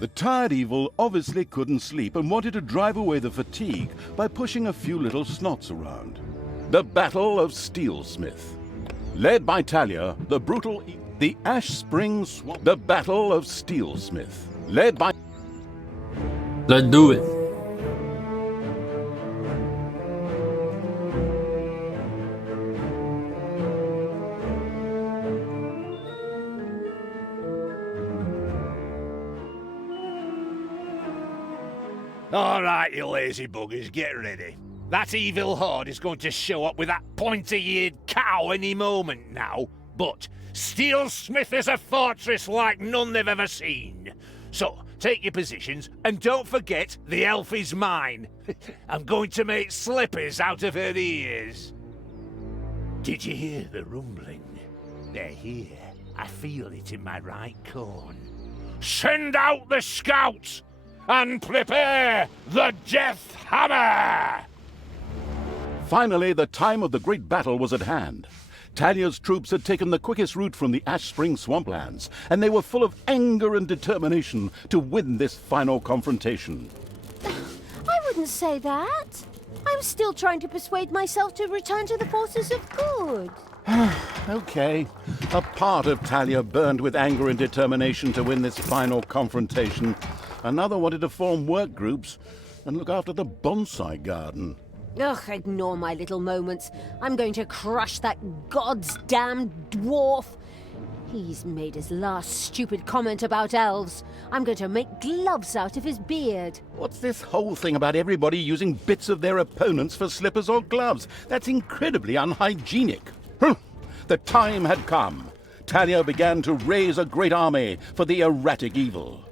The tired evil obviously couldn't sleep and wanted to drive away the fatigue by pushing a few little snots around. The Battle of Steelsmith. Led by Talia, the brutal the Ash Spring Swamp. The Battle of Steelsmith. Led by... Let's do it. All right, you lazy buggers, get ready. That evil horde is going to show up with that pointy-eared cow any moment now. But Steelsmith is a fortress like none they've ever seen. So, take your positions, and don't forget the elf is mine. I'm going to make slippers out of her ears. Did you hear the rumbling? They're here. I feel it in my right corn. Send out the scouts! And prepare the Death Hammer! Finally, the time of the great battle was at hand. Talia's troops had taken the quickest route from the Ash Spring swamplands, and they were full of anger and determination to win this final confrontation. I wouldn't say that. I'm still trying to persuade myself to return to the forces of good. Okay. A part of Talia burned with anger and determination to win this final confrontation. Another wanted to form work groups and look after the bonsai garden. Ugh, ignore my little moments. I'm going to crush that goddamn dwarf. He's made his last stupid comment about elves. I'm going to make gloves out of his beard. What's this whole thing about everybody using bits of their opponents for slippers or gloves? That's incredibly unhygienic. The time had come. Talia began to raise a great army for the erratic evil.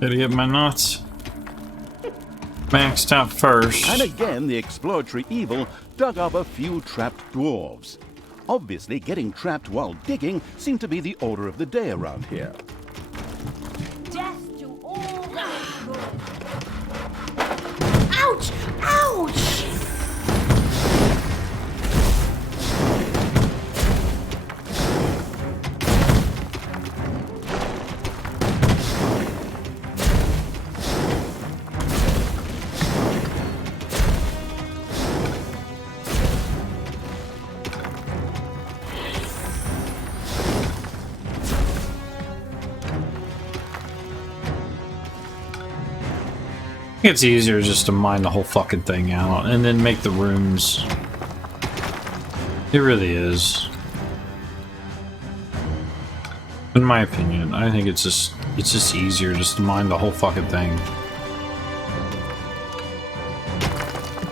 Gotta get my nuts maxed out first. And again, the exploratory evil dug up a few trapped dwarves. Obviously, getting trapped while digging seemed to be the order of the day around here. Death to all that is good. Ouch! Ouch! It's easier just to mine the whole fucking thing out and then make the rooms. It really is. In my opinion, I think it's just easier just to mine the whole fucking thing.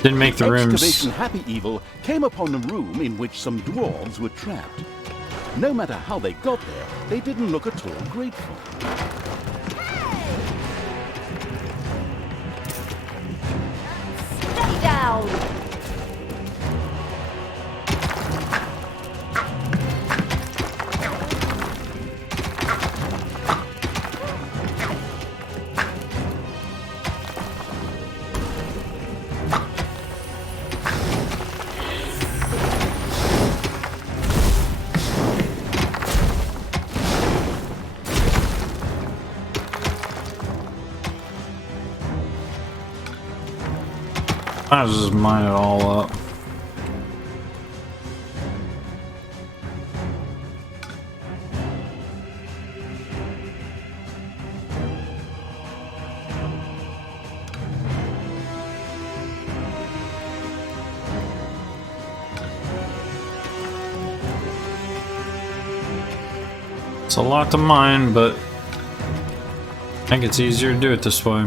Then make the rooms. Excavation Happy Evil came upon a room in which some dwarves were trapped. No matter how they got there, they didn't look at all grateful. down! Might as well just mine it all up. It's a lot to mine, but I think it's easier to do it this way.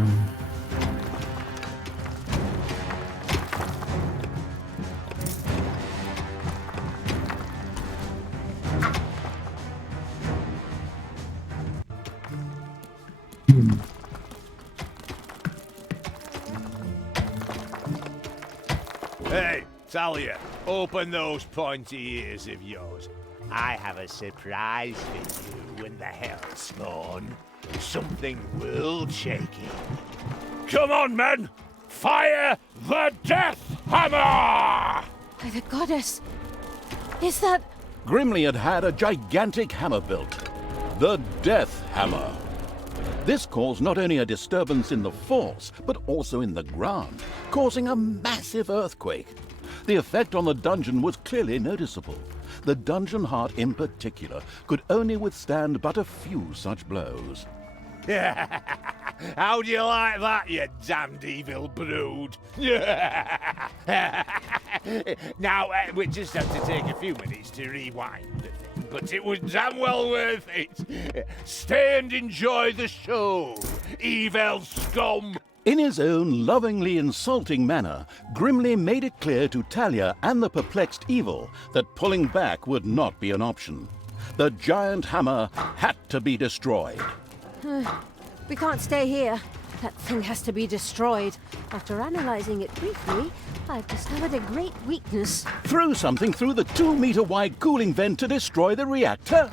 Hey, Talia, open those pointy ears of yours. I have a surprise for you in the Hellspawn. Something world-shaking. Come on, men! Fire the Death Hammer! By the goddess! Is that... Grimly had had a gigantic hammer built. The Death Hammer. This caused not only a disturbance in the force, but also in the ground, causing a massive earthquake. The effect on the dungeon was clearly noticeable. The dungeon heart in particular could only withstand but a few such blows. How do you like that, you damned evil brood? Now, we just have to take a few minutes to rewind the thing, but it was damn well worth it. Stay and enjoy the show, evil scum! In his own lovingly insulting manner, Grimly made it clear to Talia and the perplexed evil that pulling back would not be an option. The giant hammer had to be destroyed. We can't stay here. That thing has to be destroyed. After analyzing it briefly, I've discovered a great weakness. Threw something through the 2-meter-wide cooling vent to destroy the reactor?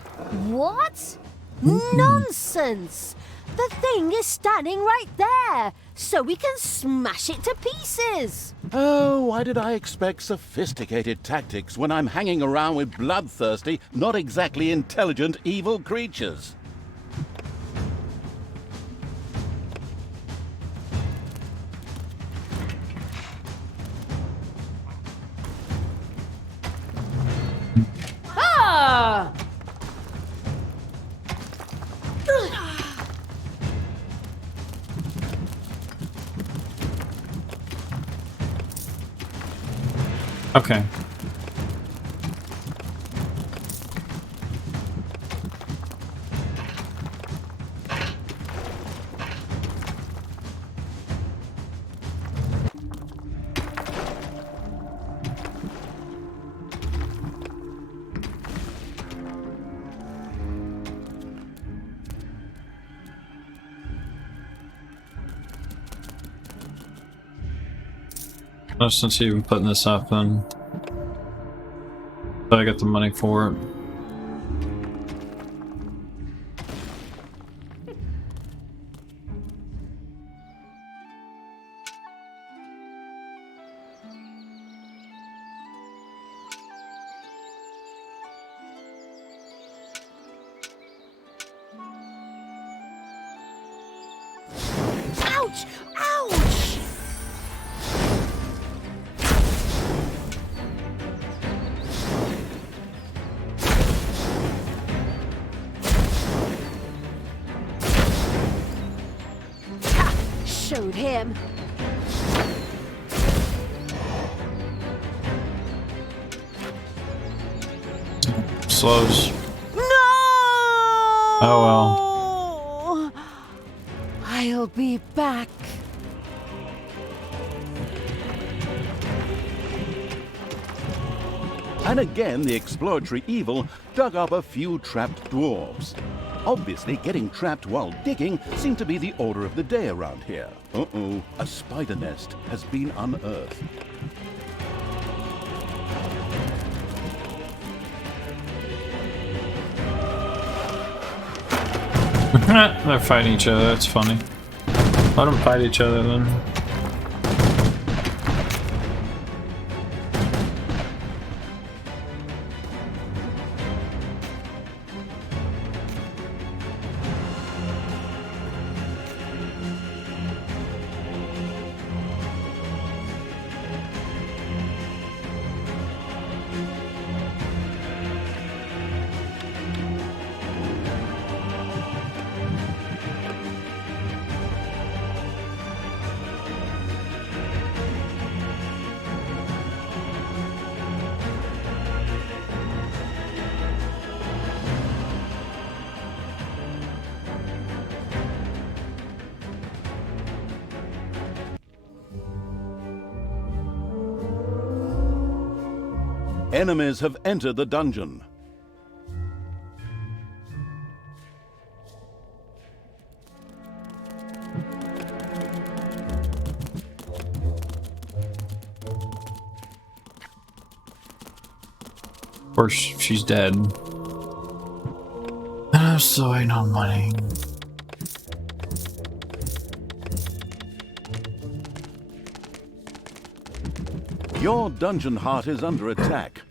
What? Nonsense! The thing is standing right there, so we can smash it to pieces! Oh, why did I expect sophisticated tactics when I'm hanging around with bloodthirsty, not exactly intelligent evil creatures? Ah! Okay. Since you've been putting this up, then I got the money for it. Ouch! Ouch! Showed him. Slows. No! Oh well. I'll be back. And again, the exploratory evil dug up a few trapped dwarves. Obviously, getting trapped while digging seemed to be the order of the day around here. Uh-oh, a spider nest has been unearthed. They're fighting each other, that's funny. Let them fight each other then. Enemies have entered the dungeon. Of course, she's dead. So I know money. Your dungeon heart is under attack.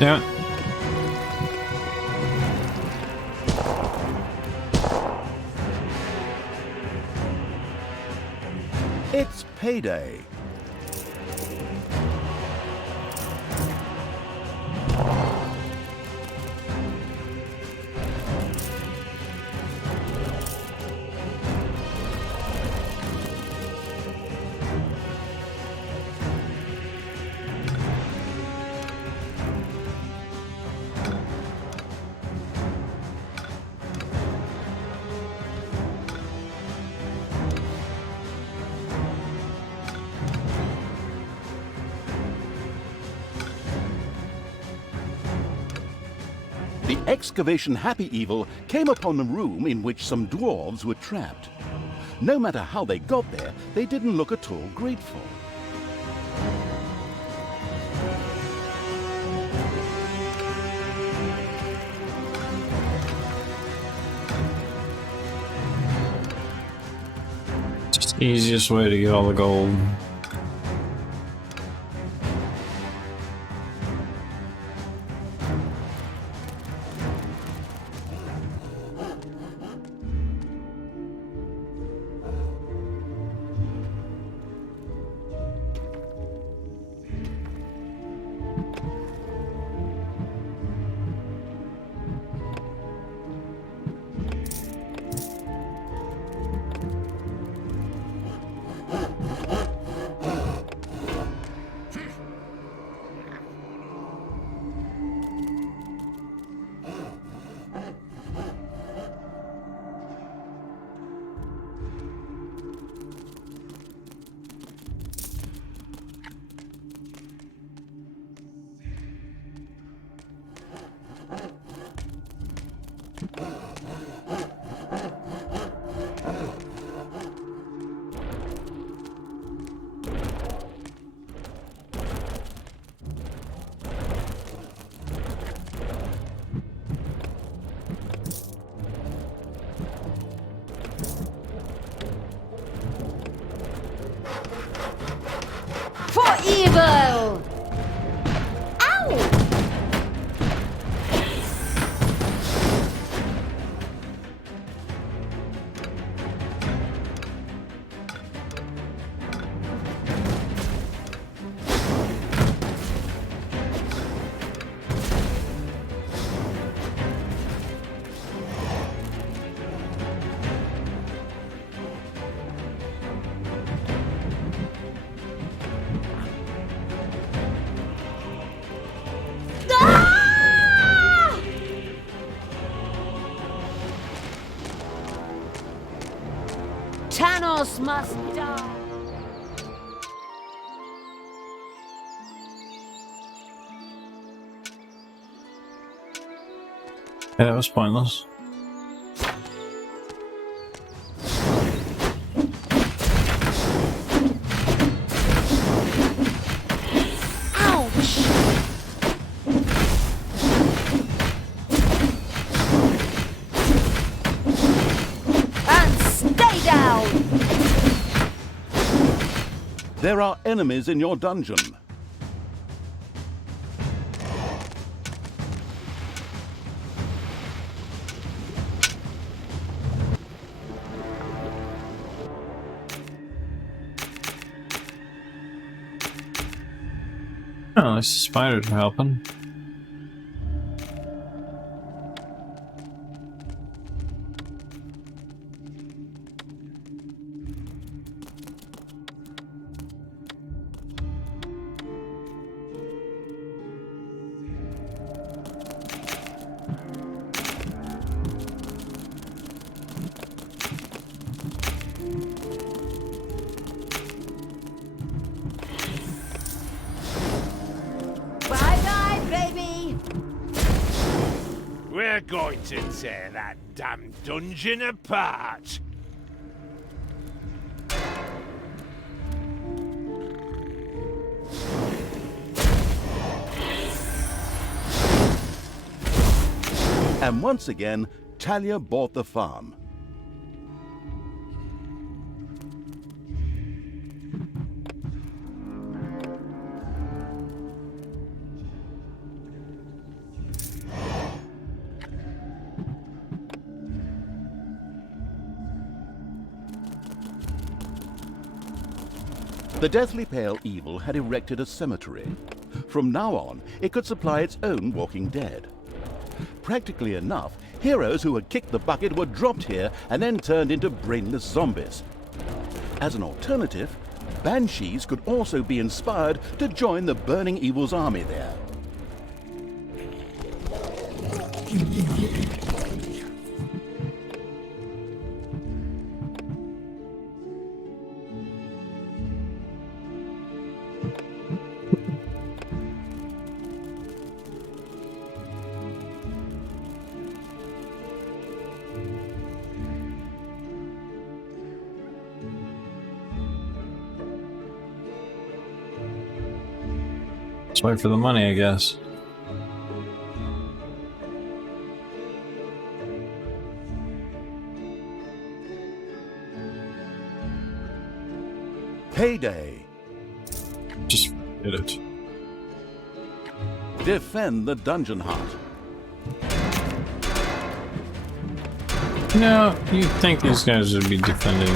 Yeah. It's payday. The excavation Happy Evil came upon a room in which some dwarves were trapped. No matter how they got there, they didn't look at all grateful. Just the easiest way to get all the gold. For evil! Ow! Thanos must die. Yeah, that was pointless. Ouch! And stay down! There are enemies in your dungeon. Oh, at least the spiders are helping. Bye-bye, baby! We're going to tear that damn dungeon apart. And once again, Talia bought the farm. The Deathly Pale Evil had erected a cemetery. From now on, it could supply its own walking dead. Practically enough, heroes who had kicked the bucket were dropped here and then turned into brainless zombies. As an alternative, banshees could also be inspired to join the Burning Evil's army there. Let's wait for the money, I guess. Payday! Just did it. Defend the dungeon heart. No, you'd think these guys would be defending.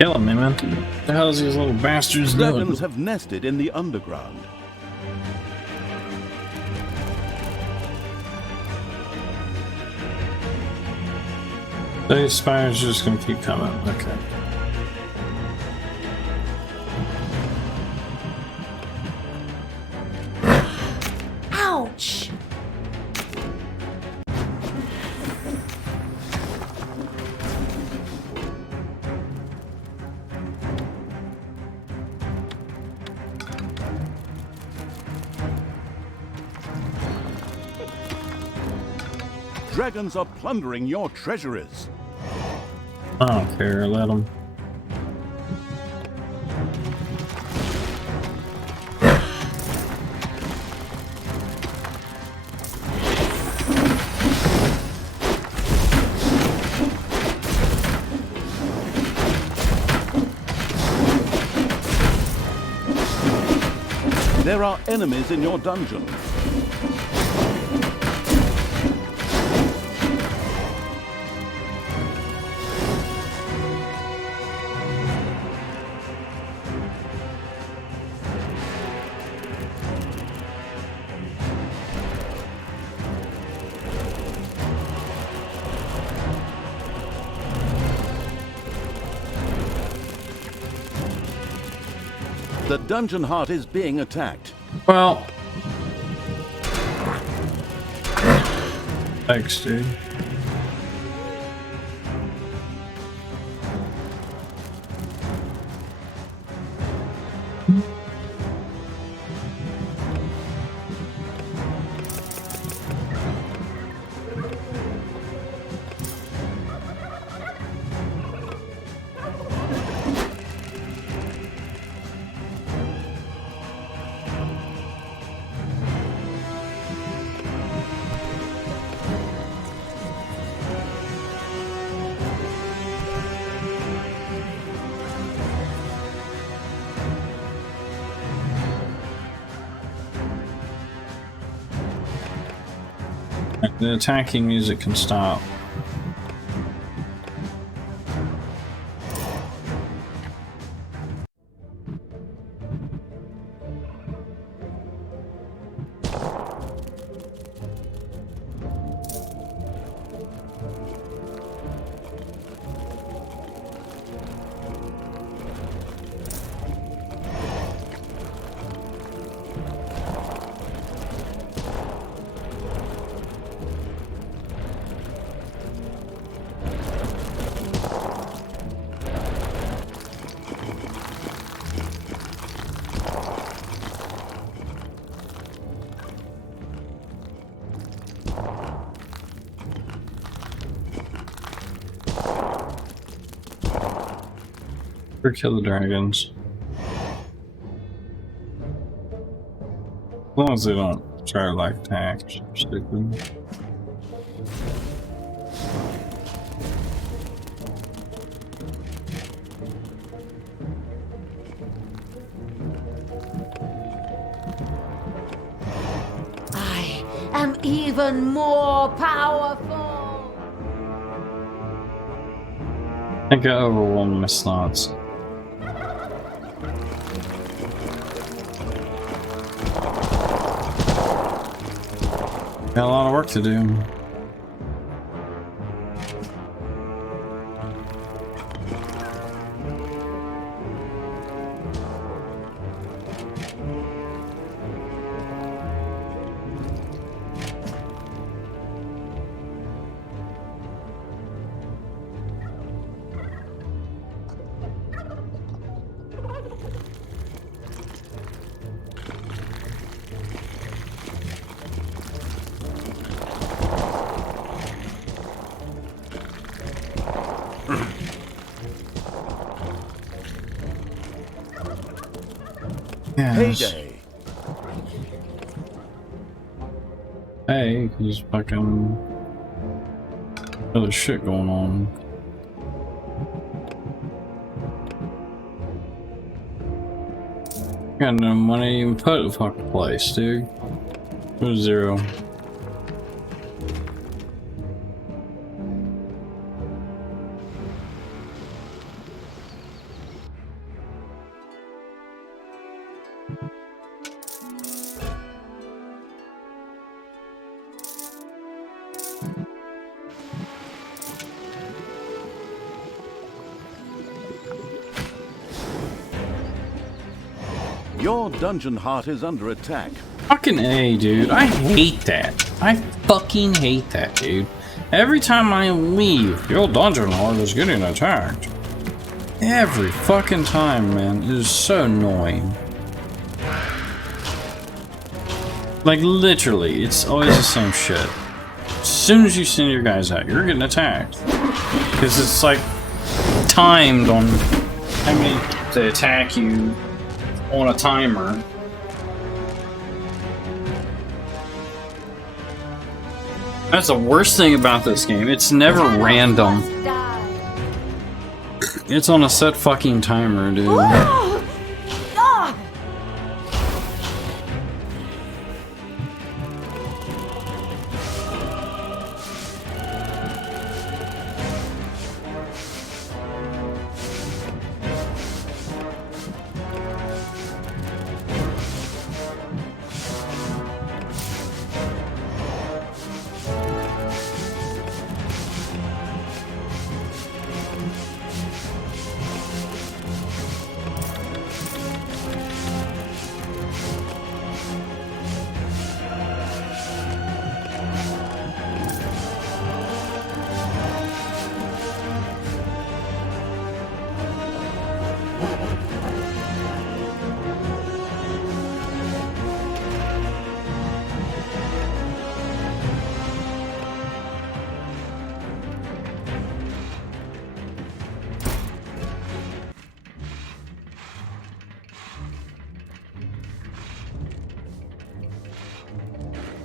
Killing me, man. What the hell is these little bastards doing? Dragons have nested in the underground. These spiders are just gonna keep coming. Okay. Ouch! dragons are plundering your treasuries. I don't care, let them. There are enemies in your dungeon. The dungeon heart is being attacked. Well, thanks, dude. The attacking music can stop. Or kill the dragons. As long as they don't try to like attack, stupid. I am even more powerful. I think I overwhelmed my slots. Got a lot of work to do. Yes. Payday. Hey, he's fucking other shit going on. Got no money to even put the fucking place, dude. It was 0. Your dungeon heart is under attack. Fucking A, dude. I hate that. I fucking hate that, dude. Every time I leave, your dungeon heart is getting attacked. Every fucking time, man. It is so annoying. Like, literally, it's always the same shit. As soon as you send your guys out, you're getting attacked. Because it's like timed on how many to attack you on a timer. That's the worst thing about this game. It's never random. It's on a set fucking timer, dude.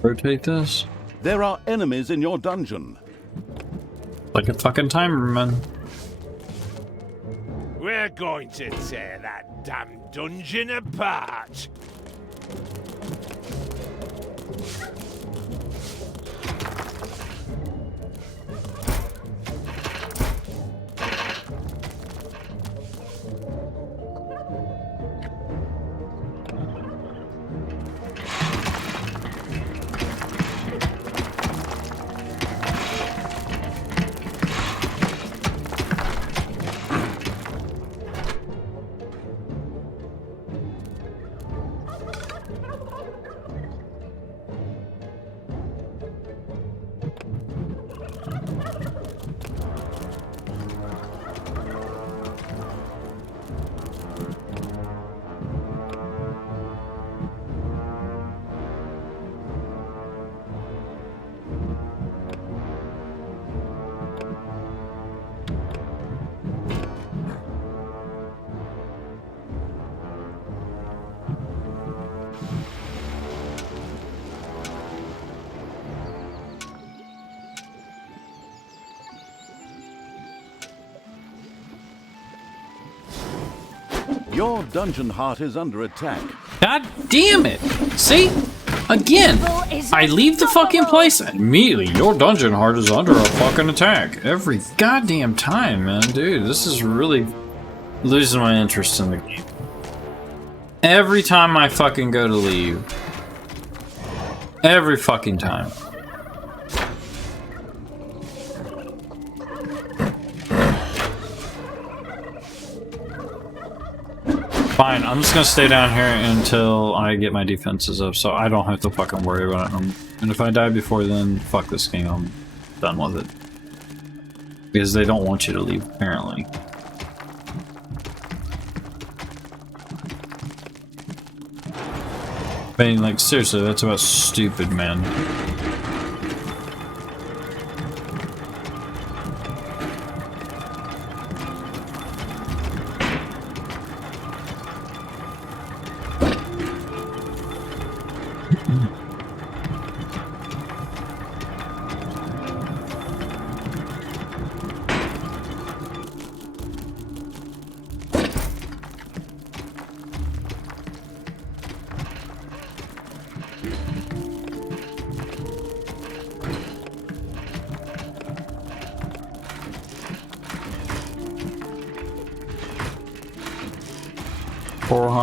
Rotate this. There are enemies in your dungeon. Like a fucking timer, man. We're going to tear that damn dungeon apart. Your dungeon heart is under attack. God damn it! See? Again! I leave the fucking place and immediately your dungeon heart is under a fucking attack. Every goddamn time, man. Dude, this is really losing my interest in the game. Every time I fucking go to leave. Every fucking time. Fine, I'm just gonna stay down here until I get my defenses up, so I don't have to fucking worry about it. And if I die before then, fuck this game, I'm done with it. Because they don't want you to leave, apparently. I mean, like, seriously, that's about stupid, man.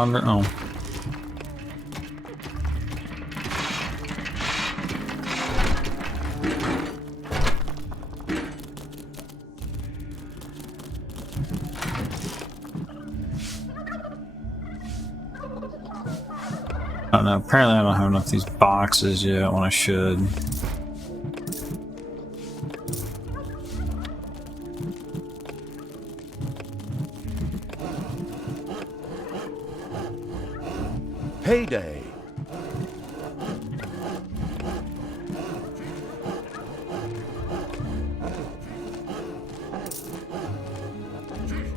Oh. I don't know, apparently I don't have enough of these boxes yet when I should. Payday.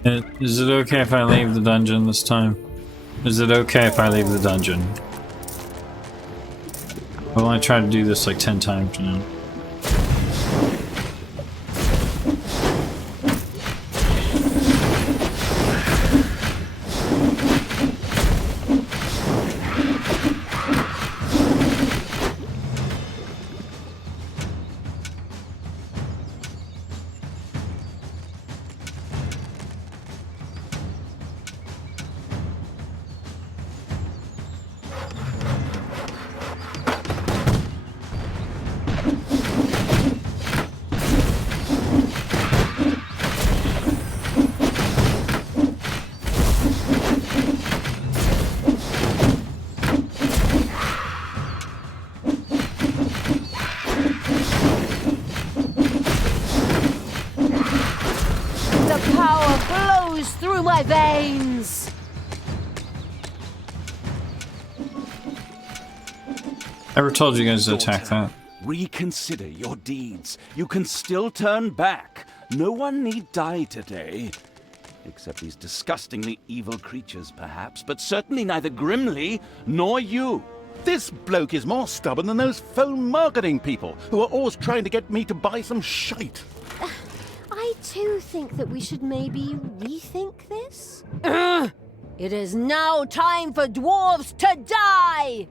Is it okay if I leave the dungeon this time? Is it okay if I leave the dungeon? I've only tried to do this like 10 times now. My veins! Ever told you guys to attack that? Reconsider your deeds. You can still turn back. No one need die today. Except these disgustingly evil creatures, perhaps, but certainly neither Grimly nor you. This bloke is more stubborn than those phone marketing people who are always trying to get me to buy some shite. I too think that we should maybe rethink this. It is now time for dwarves to die!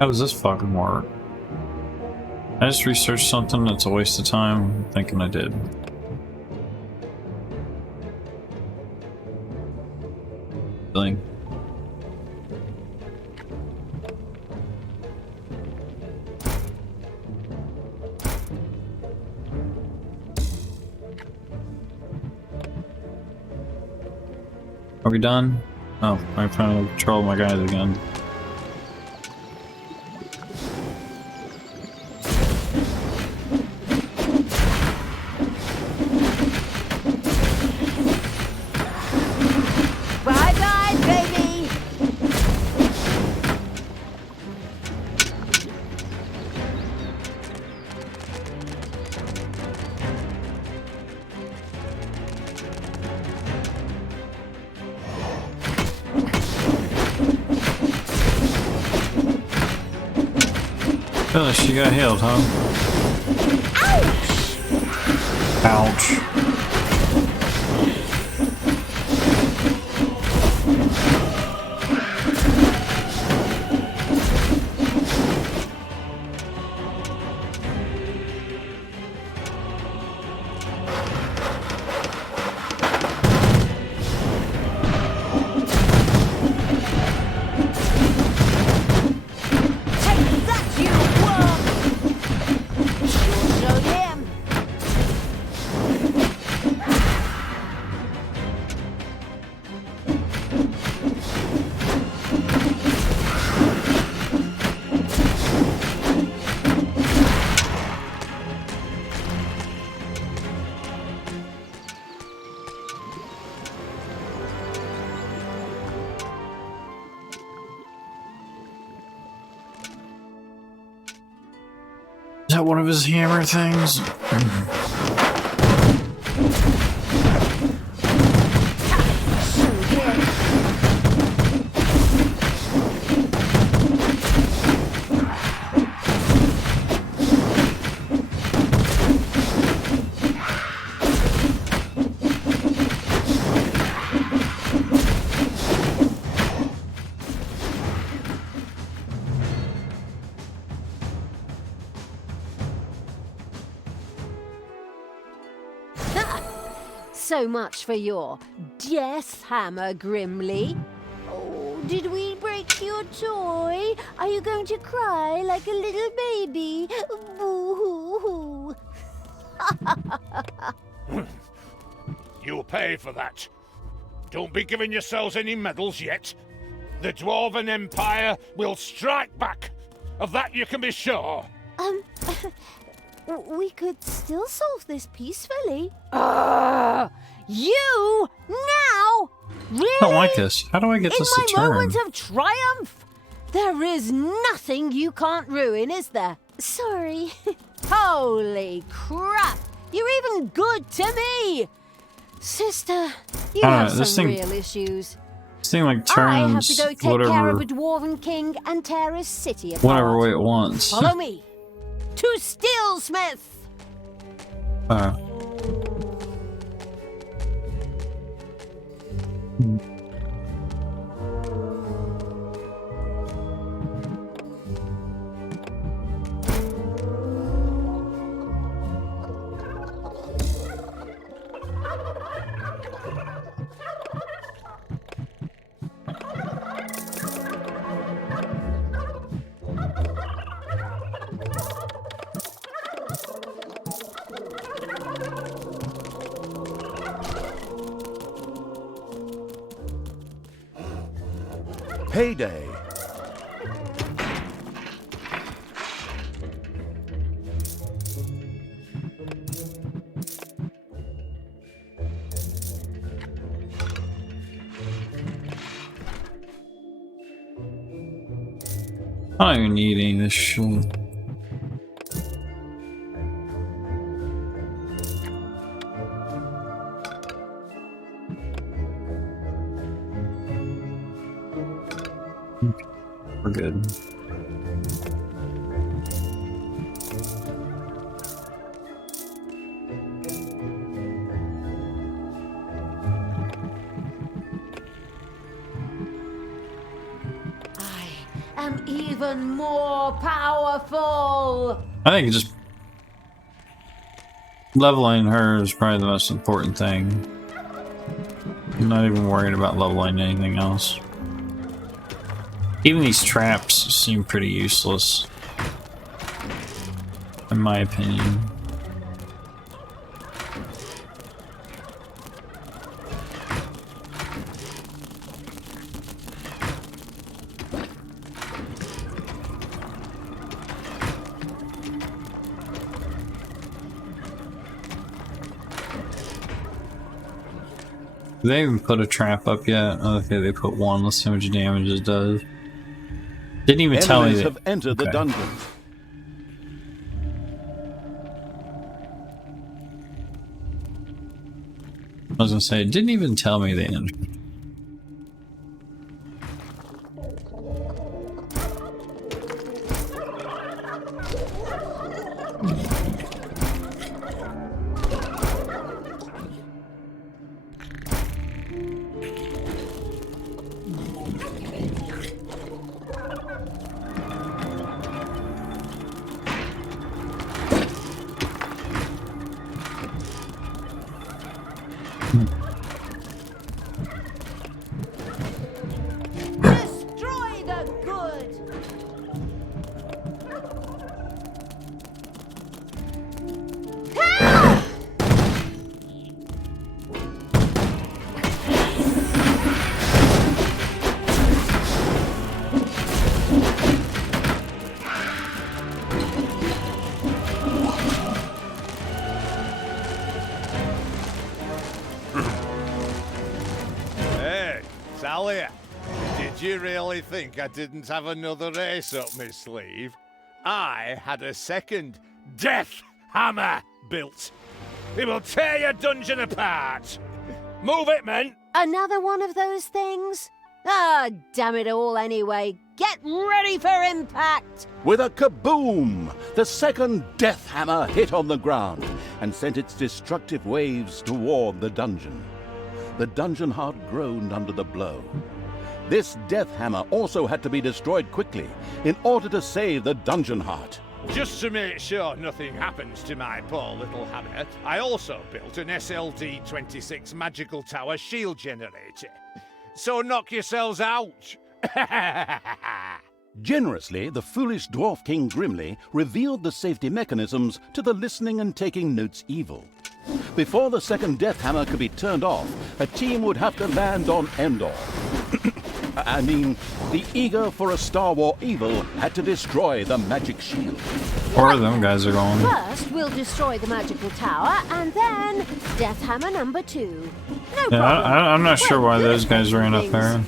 How does this fucking work? I just researched something that's a waste of time, thinking I did. Really? Are we done? Oh, I'm trying to control my guys again. Bye-bye, baby! Oh, she got healed, huh? Ouch. Is that one of his hammer things? So much for your death hammer, Grimly. Oh, did we break your toy? Are you going to cry like a little baby? Boo-hoo-hoo. You'll pay for that. Don't be giving yourselves any medals yet. The Dwarven Empire will strike back. Of that you can be sure. We could still solve this peacefully. You? Now? Really? I don't like this. How do I get this to In my turn? moment of triumph? There is nothing you can't ruin, is there? Sorry. Holy crap! You're even good to me! Sister, you I don't have know, this some thing- real issues. This thing like I have to turns go take care of whatever a dwarven king and tear his city apart. whatever way it wants. Follow me to Steelsmith! Payday. I don't even need any of this shit. We're good. I am even more powerful! I think just leveling her is probably the most important thing. I'm not even worried about leveling anything else. Even these traps seem pretty useless, in my opinion. Did they even put a trap up yet? Okay, they put one. Let's see how much damage it does. Didn't even tell me Enemies that. have entered the Okay. dungeon. I was gonna say, it didn't even tell me they entered. Destroy the good! Hey, Talia, did you really think I didn't have another ace up my sleeve? I had a second death hammer built. It will tear your dungeon apart. Move it, men. Another one of those things? Ah, damn it all anyway. Get ready for impact! With a kaboom, the second death hammer hit on the ground and sent its destructive waves toward the dungeon. The dungeon heart groaned under the blow. This death hammer also had to be destroyed quickly in order to save the dungeon heart. Just to make sure nothing happens to my poor little hammer, I also built an SLD-26 magical tower shield generator. So knock yourselves out. Generously, the foolish Dwarf King Grimly revealed the safety mechanisms to the listening and taking notes evil. Before the second death hammer could be turned off, a team would have to land on Endor. I mean, the eager for a Star War evil had to destroy the magic shield. Or them guys are going. First, we'll destroy the magical tower, and then Death Hammer number 2. No Yeah, problem. I'm not sure We're why good those at guys ran up things. there.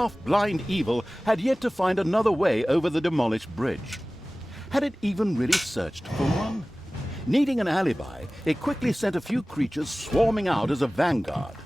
half-blind evil had yet to find another way over the demolished bridge. Had it even really searched for one? Needing an alibi, it quickly sent a few creatures swarming out as a vanguard.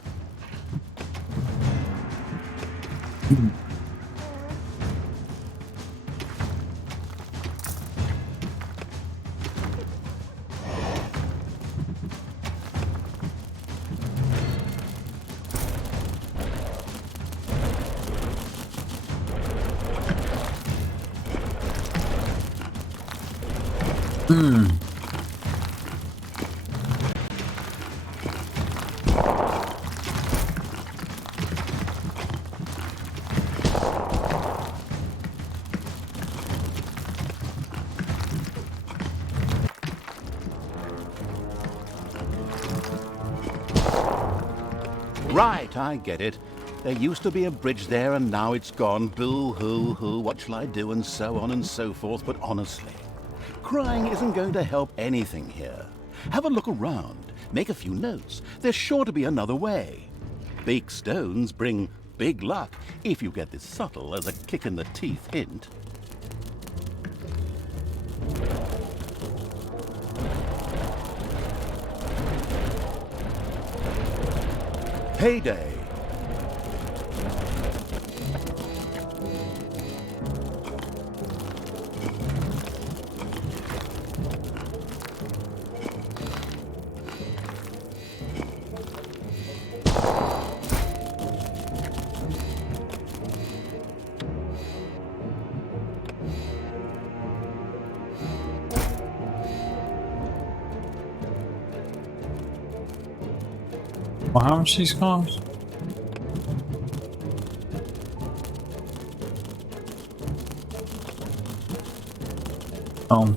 Right, I get it. There used to be a bridge there and now it's gone. Boo-hoo-hoo, what shall I do, and so on and so forth. But honestly, crying isn't going to help anything here. Have a look around, make a few notes. There's sure to be another way. Big stones bring big luck, if you get this subtle as a kick-in-the-teeth hint. Payday. Well, how much these cost? Oh.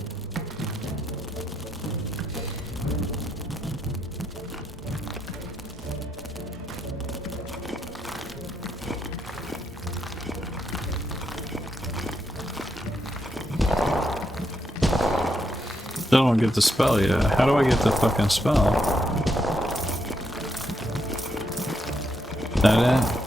Still don't get the spell yet. How do I get the fucking spell? That it?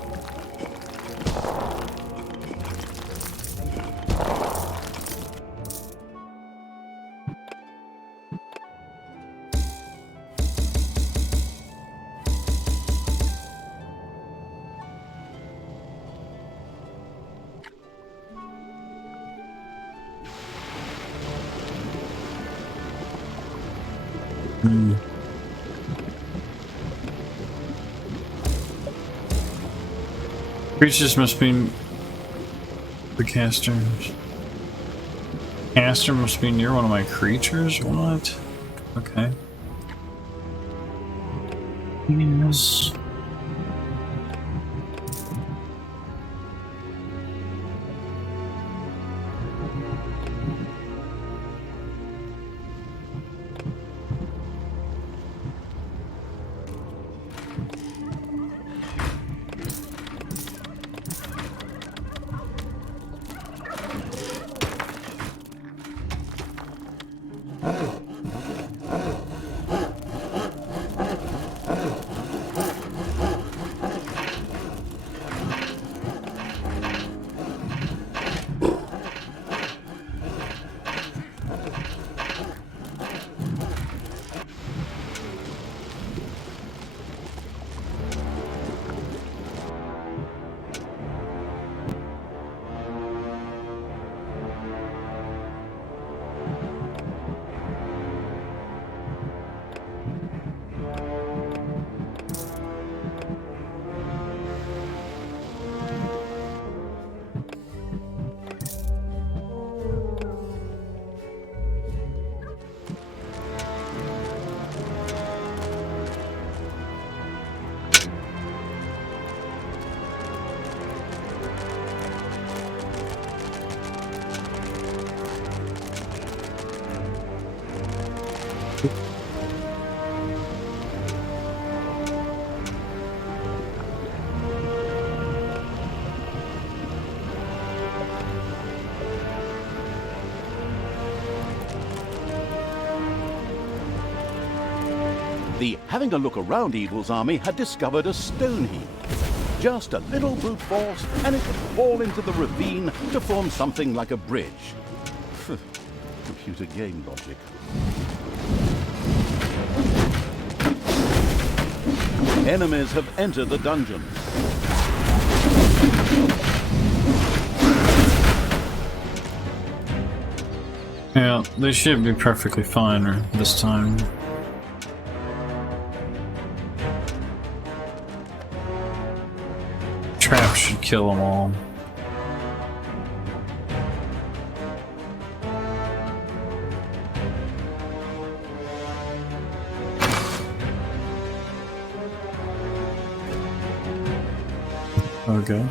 Creatures must be the casters. Caster must be near one of my creatures? What? Okay. Yes. The having a look around evil's army had discovered a stone heap. Just a little brute force, and it would fall into the ravine to form something like a bridge. Computer game logic. Enemies have entered the dungeon. Yeah, they should be perfectly fine this time. Trap should kill them all. Okay.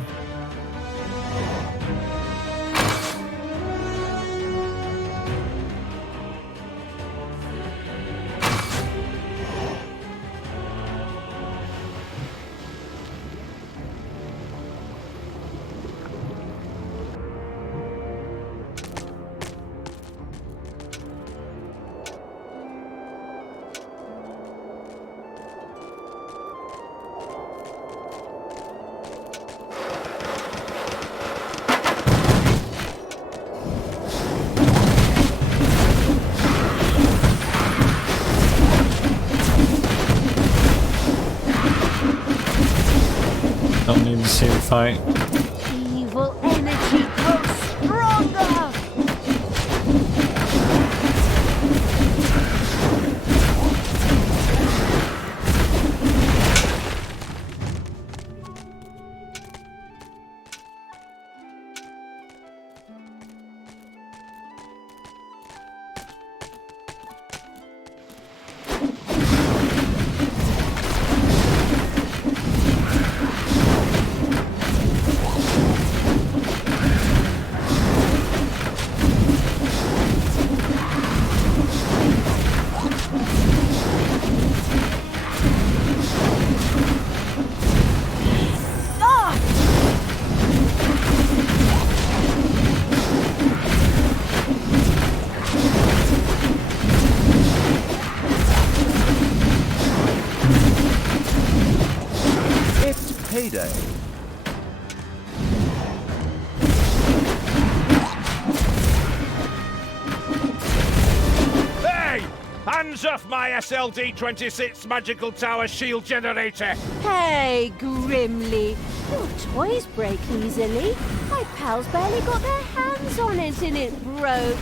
Don't need to see the fight. Evil energy grows stronger! Payday. Hey! Hands off my SLD-26 magical tower shield generator! Hey, Grimly. Your toys break easily. My pals barely got their hands on it and it broke.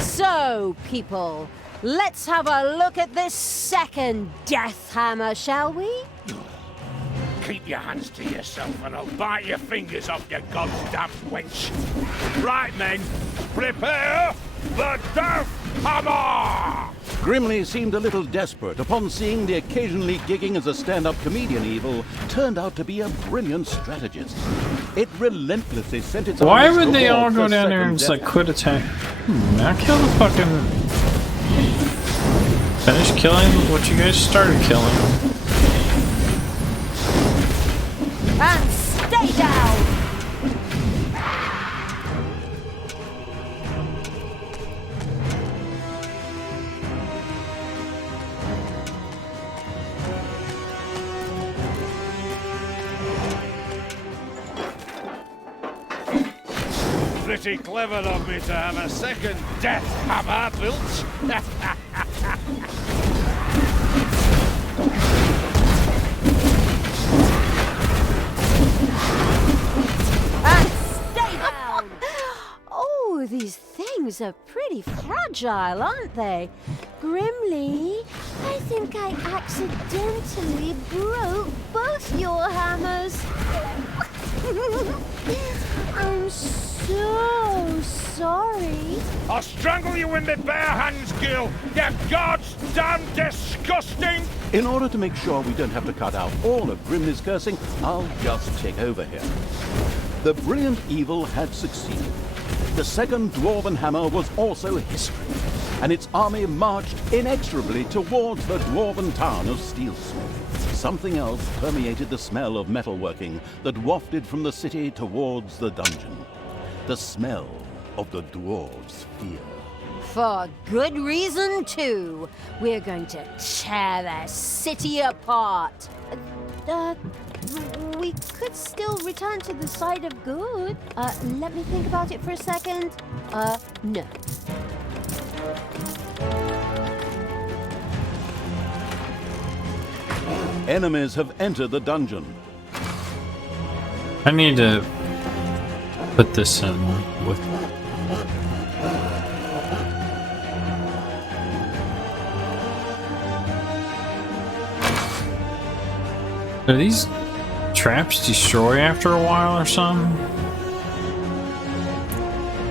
So, people, let's have a look at this second death hammer, shall we? Keep your hands to yourself and I'll bite your fingers off, you goddamn wench. Right, men, prepare the death hammer! Grimly seemed a little desperate upon seeing the occasionally gigging as a stand-up comedian evil turned out to be a brilliant strategist. It relentlessly sent its Why armies would they all towards go the down there second and just death like quit attack? Now kill the fucking... Finish killing what you guys started killing. And stay down! Pretty clever of me to have a second death hammer built. And stay down! Oh, these things are pretty fragile, aren't they? Grimly, I think I accidentally broke both your hammers. I'm so sorry. I'll strangle you in my bare hands, Gil! You goddamn disgusting! In order to make sure we don't have to cut out all of Grimly's cursing, I'll just take over here. The brilliant evil had succeeded. The second Dwarven Hammer was also history, and its army marched inexorably towards the Dwarven town of Steelsmith. Something else permeated the smell of metalworking that wafted from the city towards the dungeon. The smell of the dwarves' fear. For good reason, too. We're going to tear their city apart. Uh, we could still return to the side of good. Let me think about it for a second. No. Enemies have entered the dungeon. I need to put this in with. Do these traps destroy after a while or something?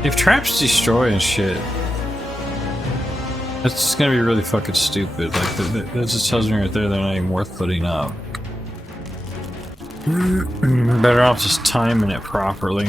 If traps destroy and shit, that's just gonna be really fucking stupid. Like, that just tells me right there they're not even worth putting up. Better off just timing it properly.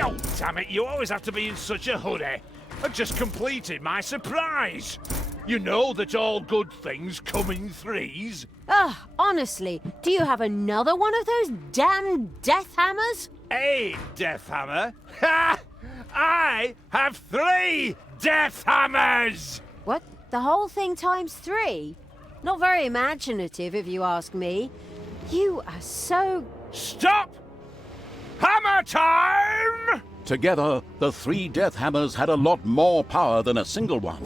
Oh, damn it, you always have to be in such a hurry. I've just completed my surprise. You know that all good things come in threes. Honestly, do you have another one of those damn death hammers? A death hammer? Ha! I have 3 death hammers! What? The whole thing times 3? Not very imaginative, if you ask me. You are so... Stop! Hammer time! Together, the 3 death hammers had a lot more power than a single one.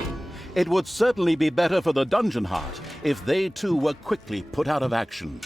It would certainly be better for the dungeon heart if they too were quickly put out of action.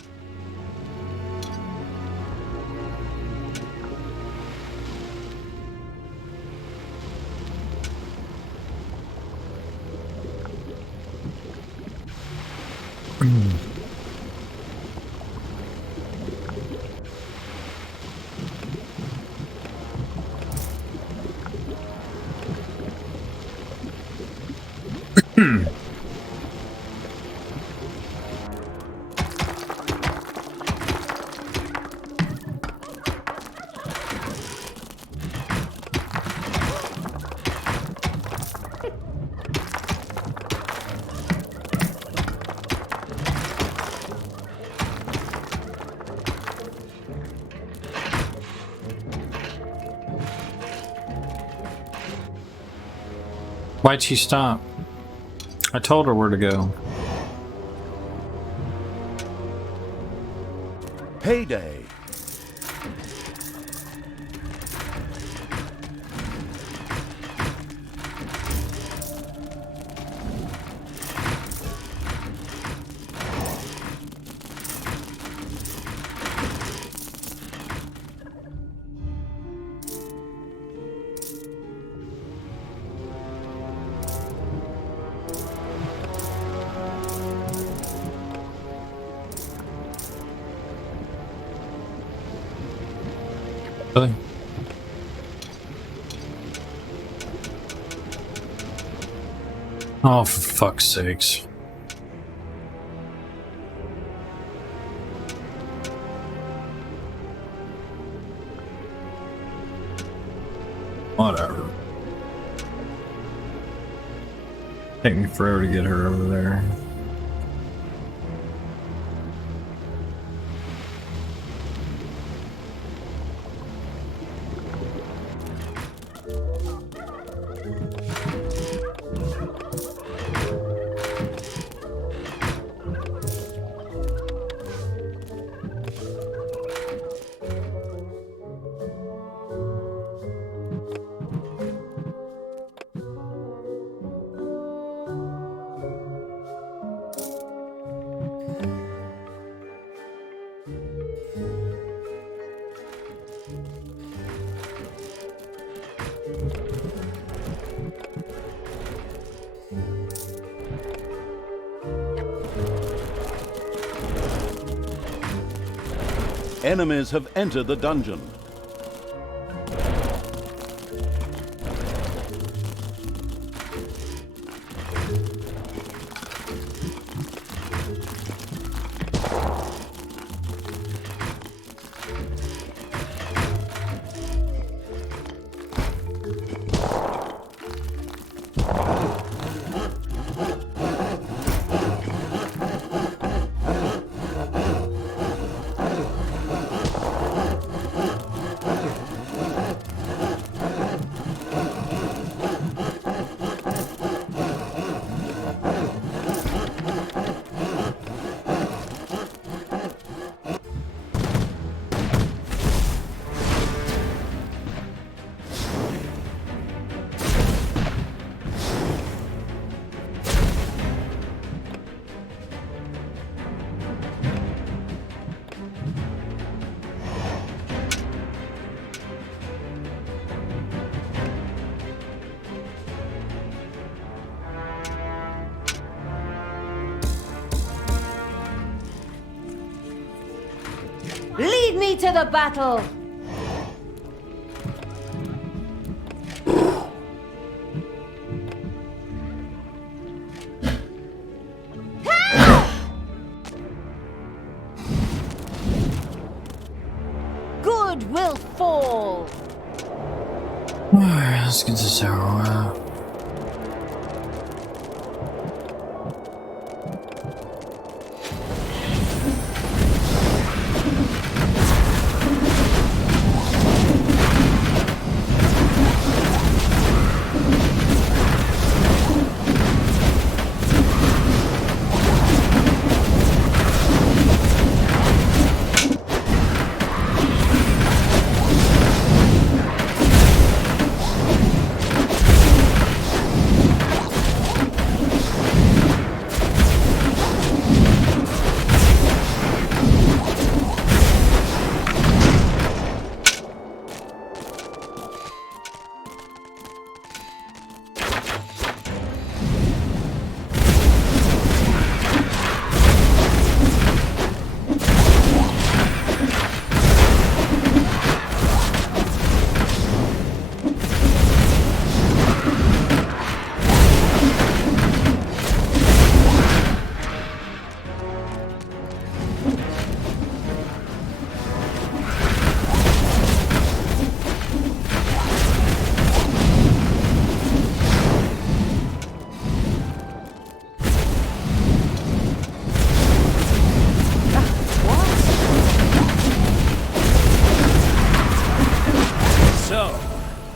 Why'd she stop? I told her where to go. Payday. Really? Oh, for fuck's sakes. Whatever. Take me forever to get her over there. Enemies have entered the dungeon. Lead me to the battle! Good will fall! Alright, let's get this arrow out.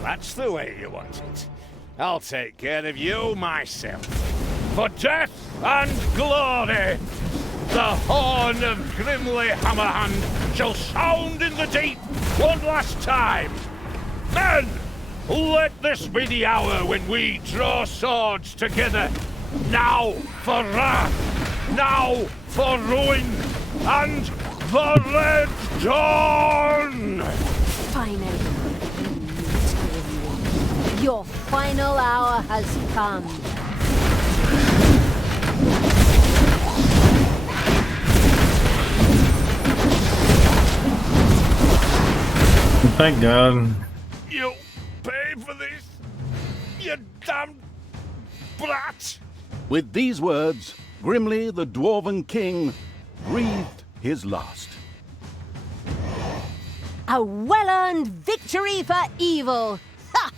That's the way you want it. I'll take care of you myself. For death and glory, the horn of Grimly Hammerhand shall sound in the deep one last time. Men, let this be the hour when we draw swords together. Now for wrath, now for ruin, and the Red Dawn! Finally. Your final hour has come. Thank God. You pay for this, you damned brat! With these words, Grimly the Dwarven King breathed his last. A well-earned victory for evil! Ha!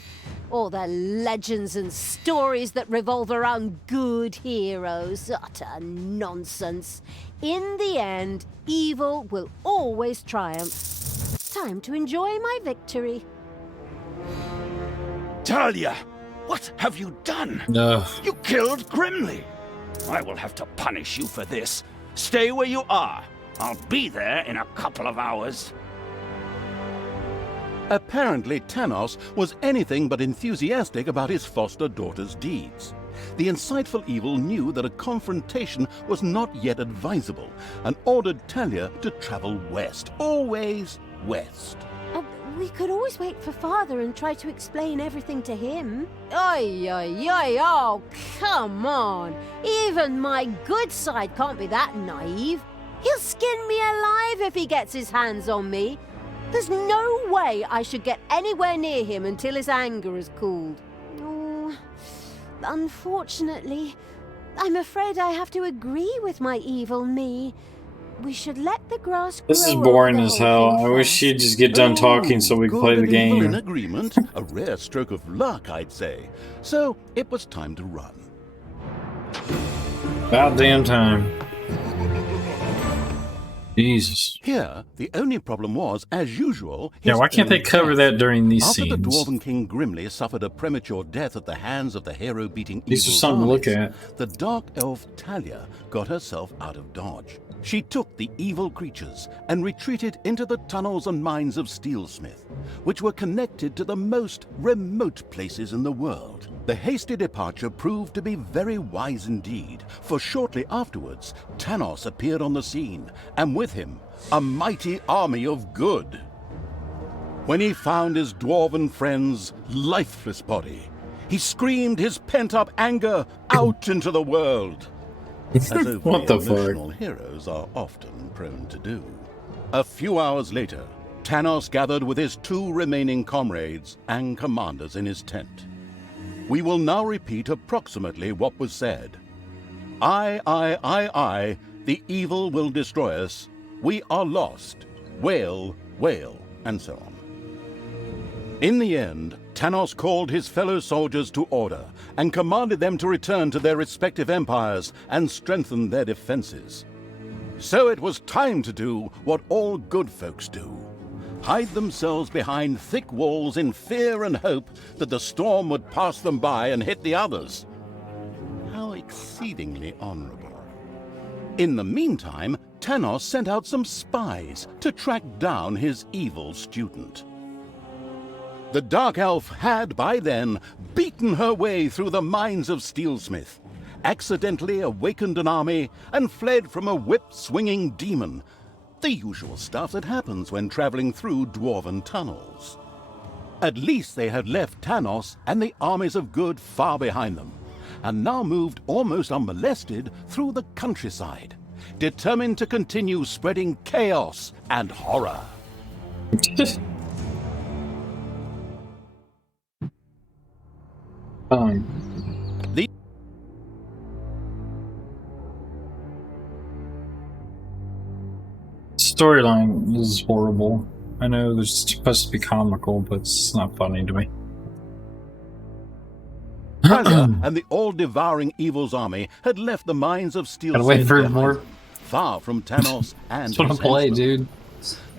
All the legends and stories that revolve around good heroes. Utter nonsense. In the end, evil will always triumph. Time to enjoy my victory. Talia, what have you done? No. You killed Grimly. I will have to punish you for this. Stay where you are. I'll be there in a couple of hours. Apparently, Tanos was anything but enthusiastic about his foster daughter's deeds. The insightful evil knew that a confrontation was not yet advisable and ordered Talia to travel west, always west. We could always wait for Father and try to explain everything to him. Oi, oi, oi, oh, come on. Even my good side can't be that naive. He'll skin me alive if he gets his hands on me. There's no way I should get anywhere near him until his anger has cooled. Oh, unfortunately, I'm afraid I have to agree with my evil me. We should let the grass grow. This is boring as hell. I wish she'd just get done talking so we could play the Good and evil in game. agreement, a rare stroke of luck, I'd say. So it was time to run. About damn time. Jesus. Here, the only problem was, as usual, Yeah, his why can't they own cover death. that during these After the scenes? Dwarven King Grimly suffered a premature death at the hands of the hero-beating These are evil something to look armies, at. the Dark Elf Talia got herself out of dodge. She took the evil creatures and retreated into the tunnels and mines of Steelsmith, which were connected to the most remote places in the world. The hasty departure proved to be very wise indeed, for shortly afterwards, Tanos appeared on the scene, and with him, a mighty army of good. When he found his dwarven friend's lifeless body, he screamed his pent-up anger out into the world. As overly What the fuck? emotional heroes are often prone to do. A few hours later, Tanos gathered with his 2 remaining comrades and commanders in his tent. We will now repeat approximately what was said. I, the evil will destroy us. We are lost. Wail, wail, and so on. In the end, Tanos called his fellow soldiers to order and commanded them to return to their respective empires and strengthen their defenses. So it was time to do what all good folks do: hide themselves behind thick walls in fear and hope that the storm would pass them by and hit the others. How exceedingly honorable. In the meantime, Tanos sent out some spies to track down his evil student. The Dark Elf had, by then, beaten her way through the mines of Steelsmith, accidentally awakened an army, and fled from a whip-swinging demon. The usual stuff that happens when traveling through dwarven tunnels. At least they had left Tanos and the armies of good far behind them, and now moved almost unmolested through the countryside, determined to continue spreading chaos and horror. Fine. The Storyline is horrible. I know it's supposed to be comical, but it's not funny to me. Talia and the all-devouring evil's army had left the mines of Steel Gotta wait for behind, more. far from Tanos and That's what I his play, henchmen. dude.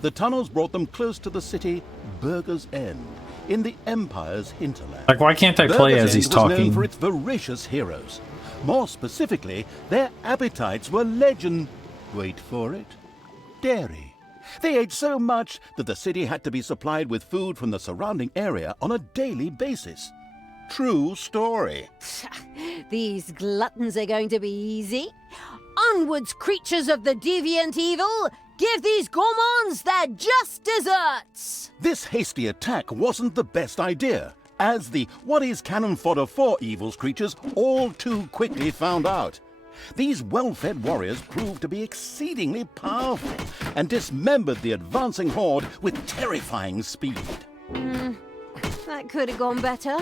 The tunnels brought them close to the city Burger's End, in the Empire's hinterland. Like, why can't I play Burger's as he's End was known talking? for its voracious heroes. More specifically, their appetites were legend. Wait for it. Dairy. They ate so much that the city had to be supplied with food from the surrounding area on a daily basis. True story. These gluttons are going to be easy. Onwards, creatures of the deviant evil! Give these gourmands their just desserts! This hasty attack wasn't the best idea, as the what is cannon fodder for evil's creatures all too quickly found out. These well-fed warriors proved to be exceedingly powerful and dismembered the advancing horde with terrifying speed. That could have gone better.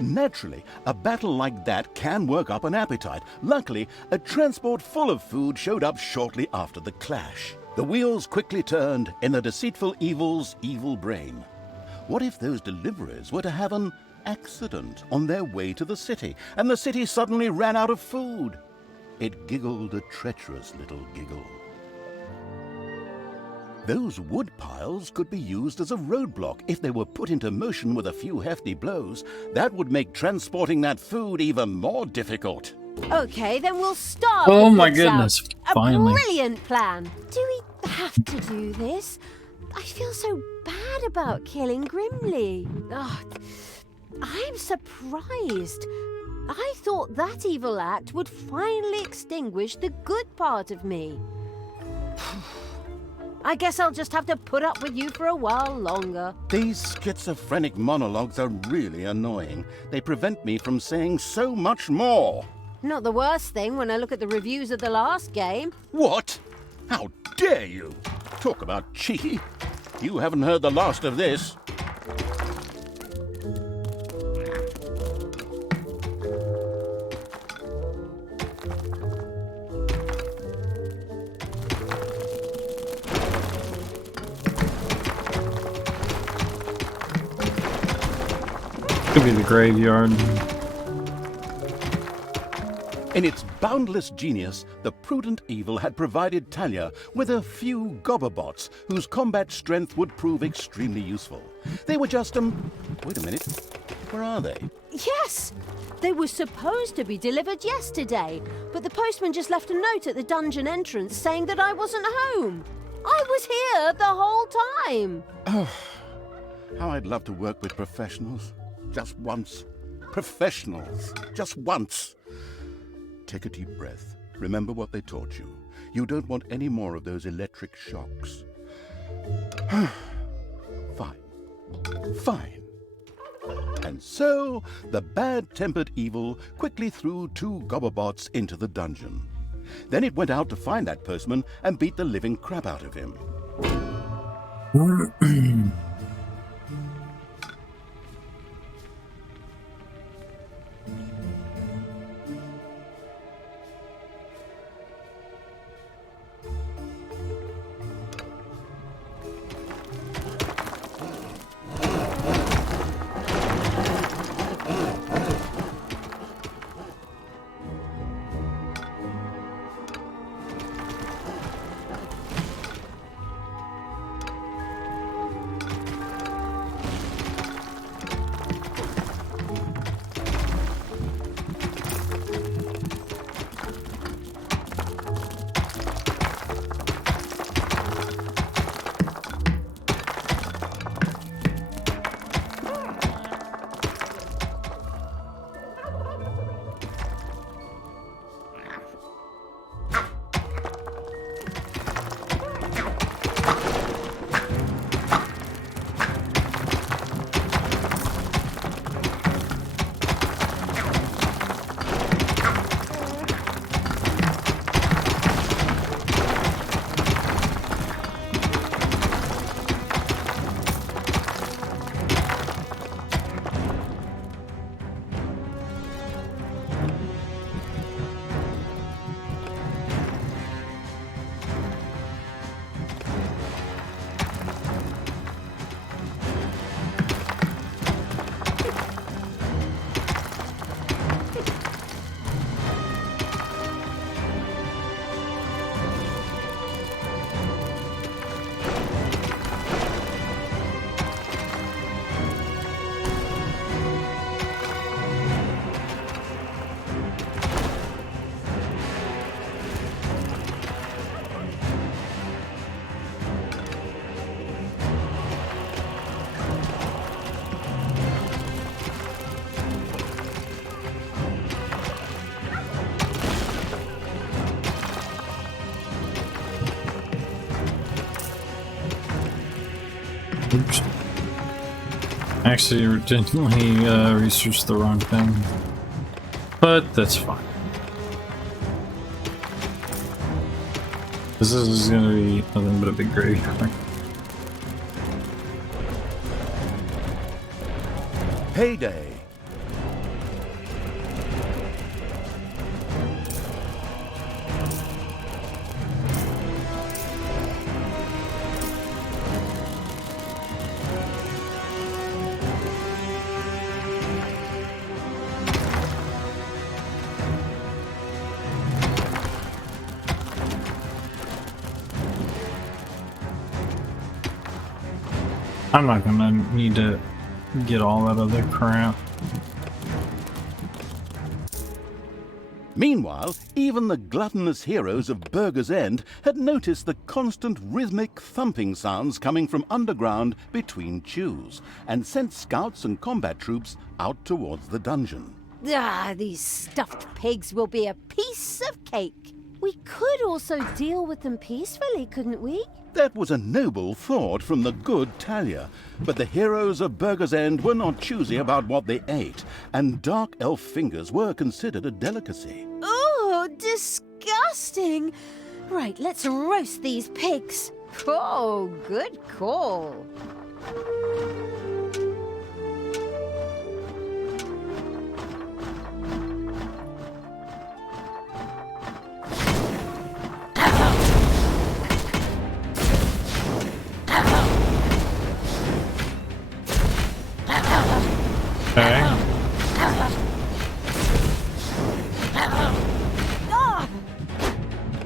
Naturally, a battle like that can work up an appetite. Luckily, a transport full of food showed up shortly after the clash. The wheels quickly turned in the deceitful evil's evil brain. What if those deliverers were to have an accident on their way to the city, and the city suddenly ran out of food? It giggled a treacherous little giggle. Those wood piles could be used as a roadblock if they were put into motion with a few hefty blows. That would make transporting that food even more difficult. Okay, then we'll start. Oh with my this goodness, out. finally. A brilliant plan. Do we have to do this? I feel so bad about killing Grimly. Oh, I'm surprised. I thought that evil act would finally extinguish the good part of me. I guess I'll just have to put up with you for a while longer. These schizophrenic monologues are really annoying. They prevent me from saying so much more. Not the worst thing when I look at the reviews of the last game. What? How dare you? Talk about cheeky. You haven't heard the last of this. Could be the graveyard. In its boundless genius, the prudent evil had provided Talia with a few gobberbots whose combat strength would prove extremely useful. They were just, wait a minute. Where are they? Yes! They were supposed to be delivered yesterday, but the postman just left a note at the dungeon entrance saying that I wasn't home. I was here the whole time. How I'd love to work with professionals. Just once. Professionals. Just once. Take a deep breath. Remember what they taught you. You don't want any more of those electric shocks. Fine. Fine. And so, the bad-tempered evil quickly threw 2 gobberbots into the dungeon. Then it went out to find that postman and beat the living crap out of him. Oops. Actually, didn't research the wrong thing. But that's fine. This is gonna be nothing but a big graveyard. Payday. I'm not gonna need to get all that other crap. Meanwhile, even the gluttonous heroes of Burger's End had noticed the constant rhythmic thumping sounds coming from underground between chews, and sent scouts and combat troops out towards the dungeon. Ah, these stuffed pigs will be a piece of cake. We could also deal with them peacefully, couldn't we? That was a noble thought from the good Talia, but the heroes of Burger's End were not choosy about what they ate, and dark elf fingers were considered a delicacy. disgusting. Right, let's roast these pigs. Oh, good call.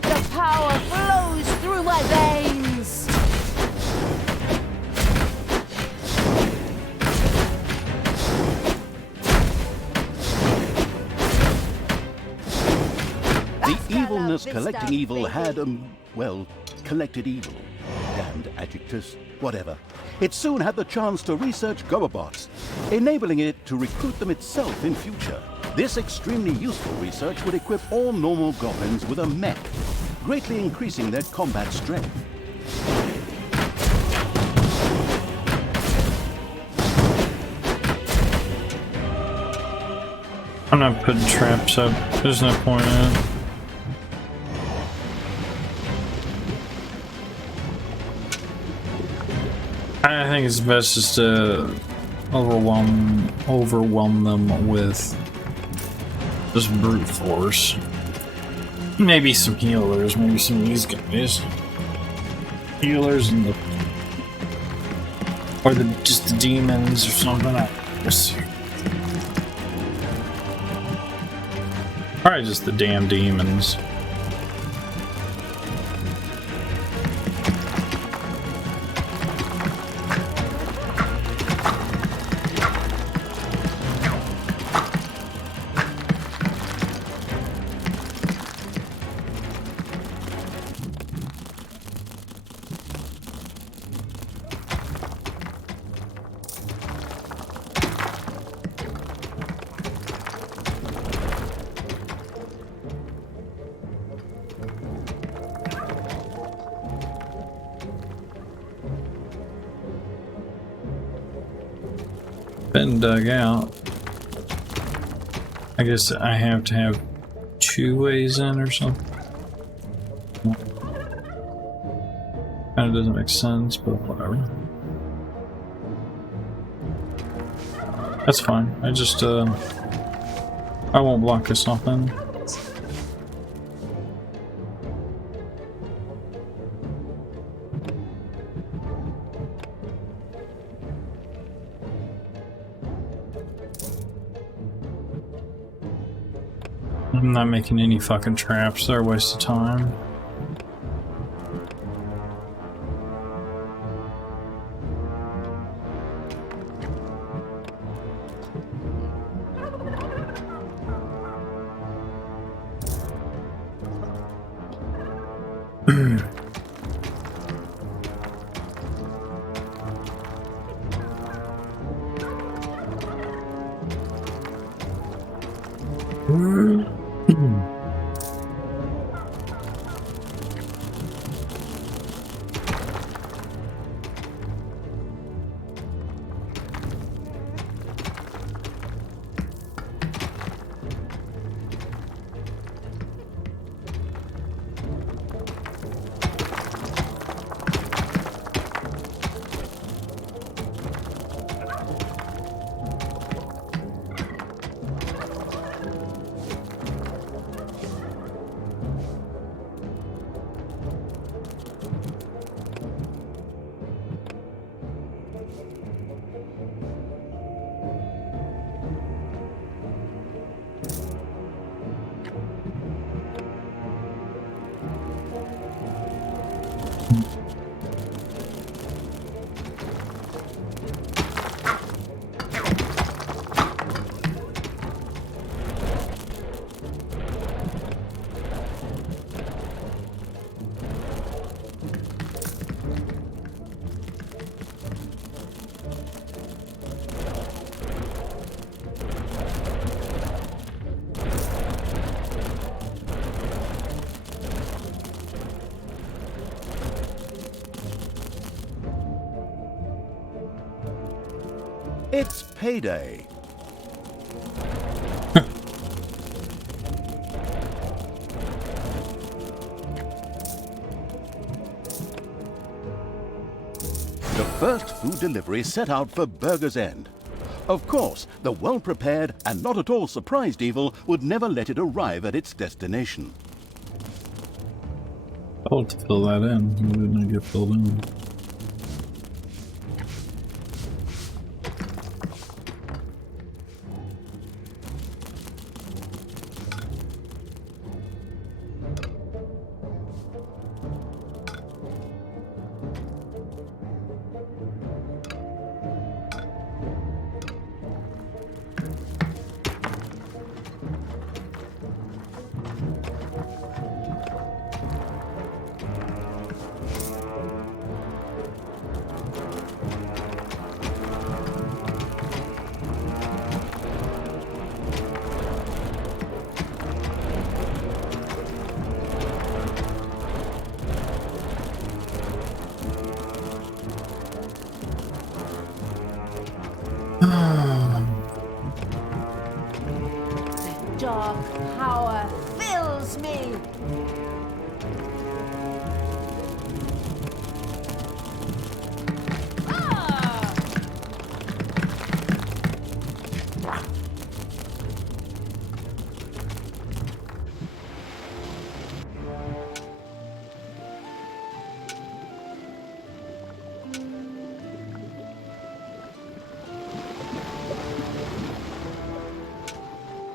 The power flows through my veins. The evilness collecting evil had, well, collected evil. Damned adjectives, whatever. It soon had the chance to research Gobobots, enabling it to recruit them itself in future. This extremely useful research would equip all normal goblins with a mech, greatly increasing their combat strength. I'm not putting traps up. There's no point in it. I think it's best just to overwhelm them with just brute force. Maybe some healers, maybe some of these guys. Healers and just the demons or something. Let's see. Probably just the damn demons. Been dug out. I guess I have to have 2 ways in or something. Kind of doesn't make sense, but whatever. That's fine. I just I won't block this off then. I'm not making any fucking traps, they're a waste of time. It's payday. The first food delivery set out for Burger's End. Of course, the well-prepared and not at all surprised Evil would never let it arrive at its destination. I'll have to fill that in. Why didn't it get filled in? Dark power fills me. Ah!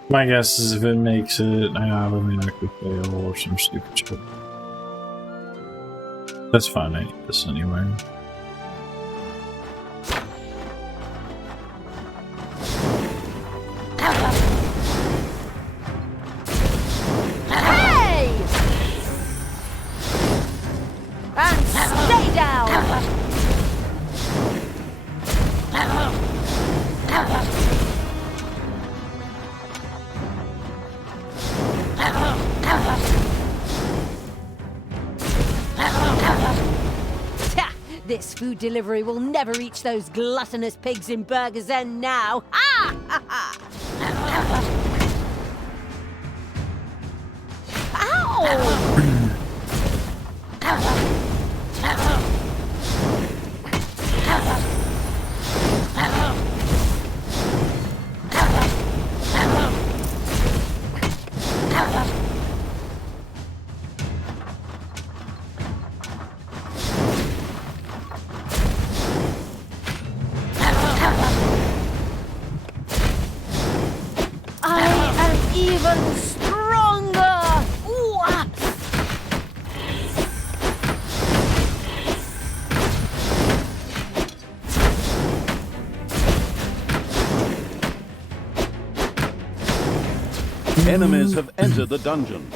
My guess is if it makes it, I automatically fail or some stupid shit. That's fine, I need this anyway. Hey! And stay down! This food delivery will never reach those gluttonous pigs in Burger's End now. Ah! Ow! Even stronger! Ooh, ah. Enemies have entered the dungeon.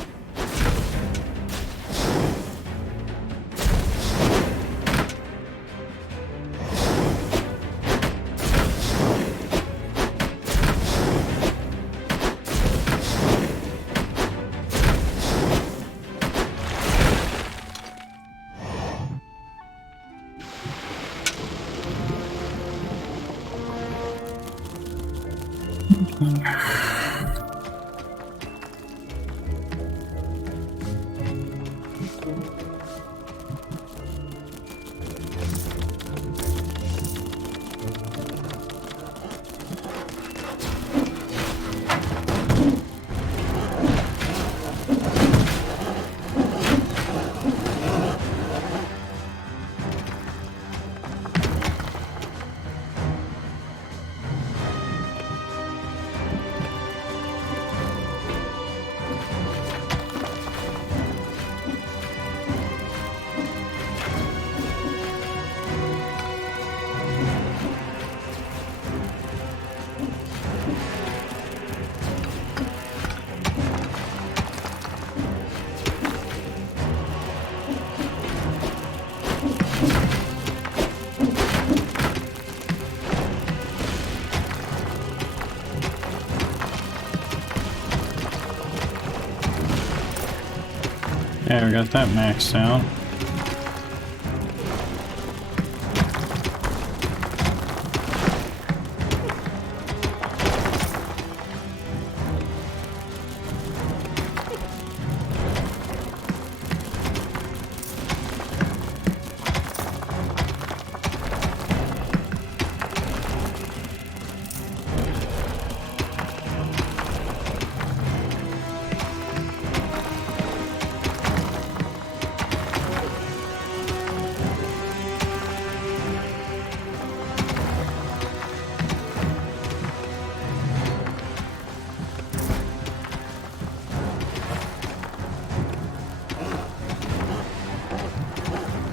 Yeah, we got that maxed out.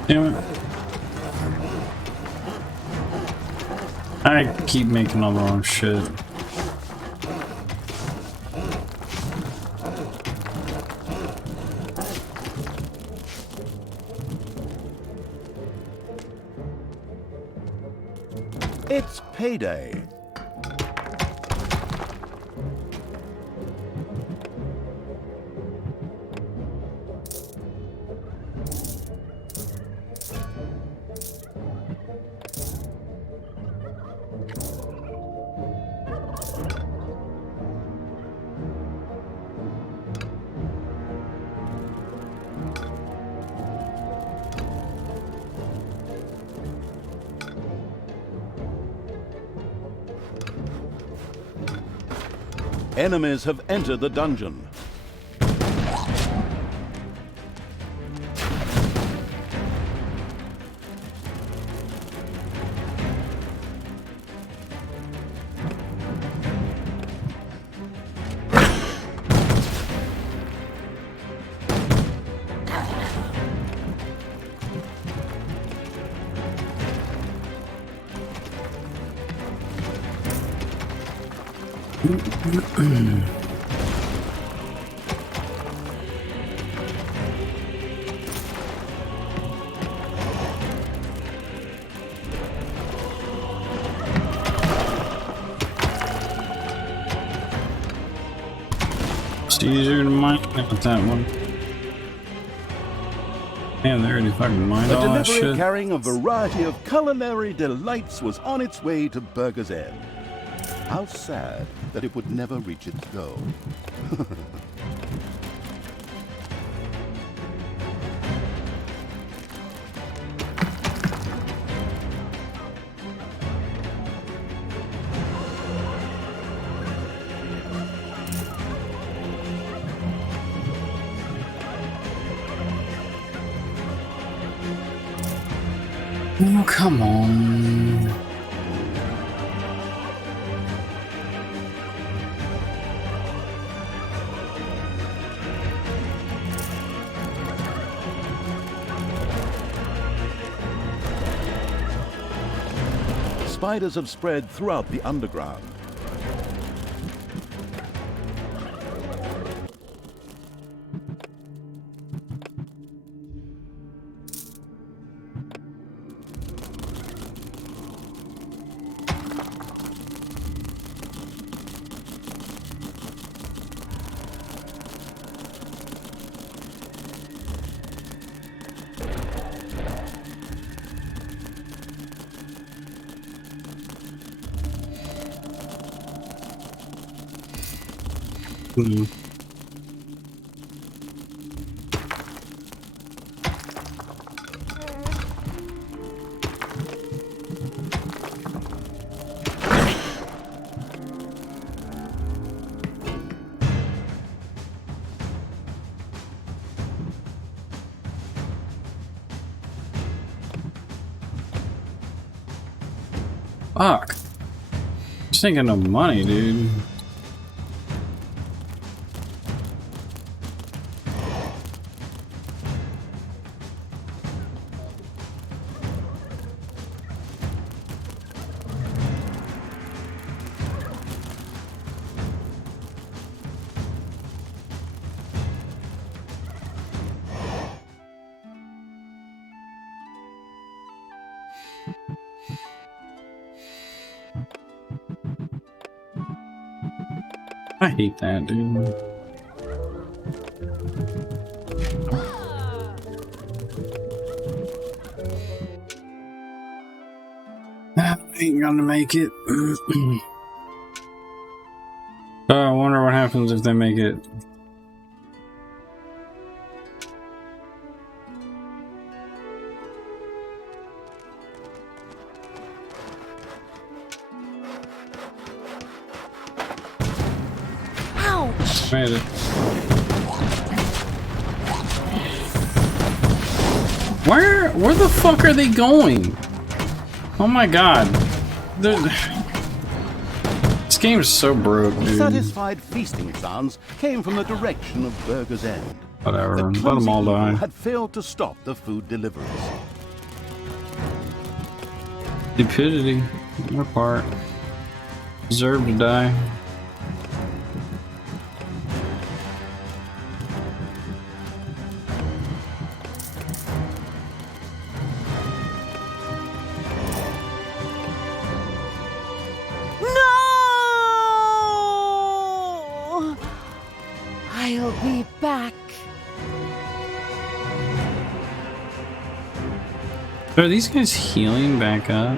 Damn it. I keep making all the wrong shit. It's payday. Enemies have entered the dungeon. It's easier to mine with that one. Man, they already fucking mined A all that delivery shit. carrying a variety of culinary delights was on its way to Burger's End. How sad that it would never reach its goal. Oh, come on. Spiders have spread throughout the underground. Fuck. Just thinking of money, dude. I hate that, dude. I ain't gonna make it. I wonder what happens if they make it. Made it. Where the fuck are they going? Oh my god. This game is so broke, dude. Satisfied feasting sounds came from the direction of Burger's End. Whatever, The let them clumsy all evil die. had failed to stop the food deliveries. Stupidity on their part. Deserve to die. No! I'll be back. Are these guys healing back up?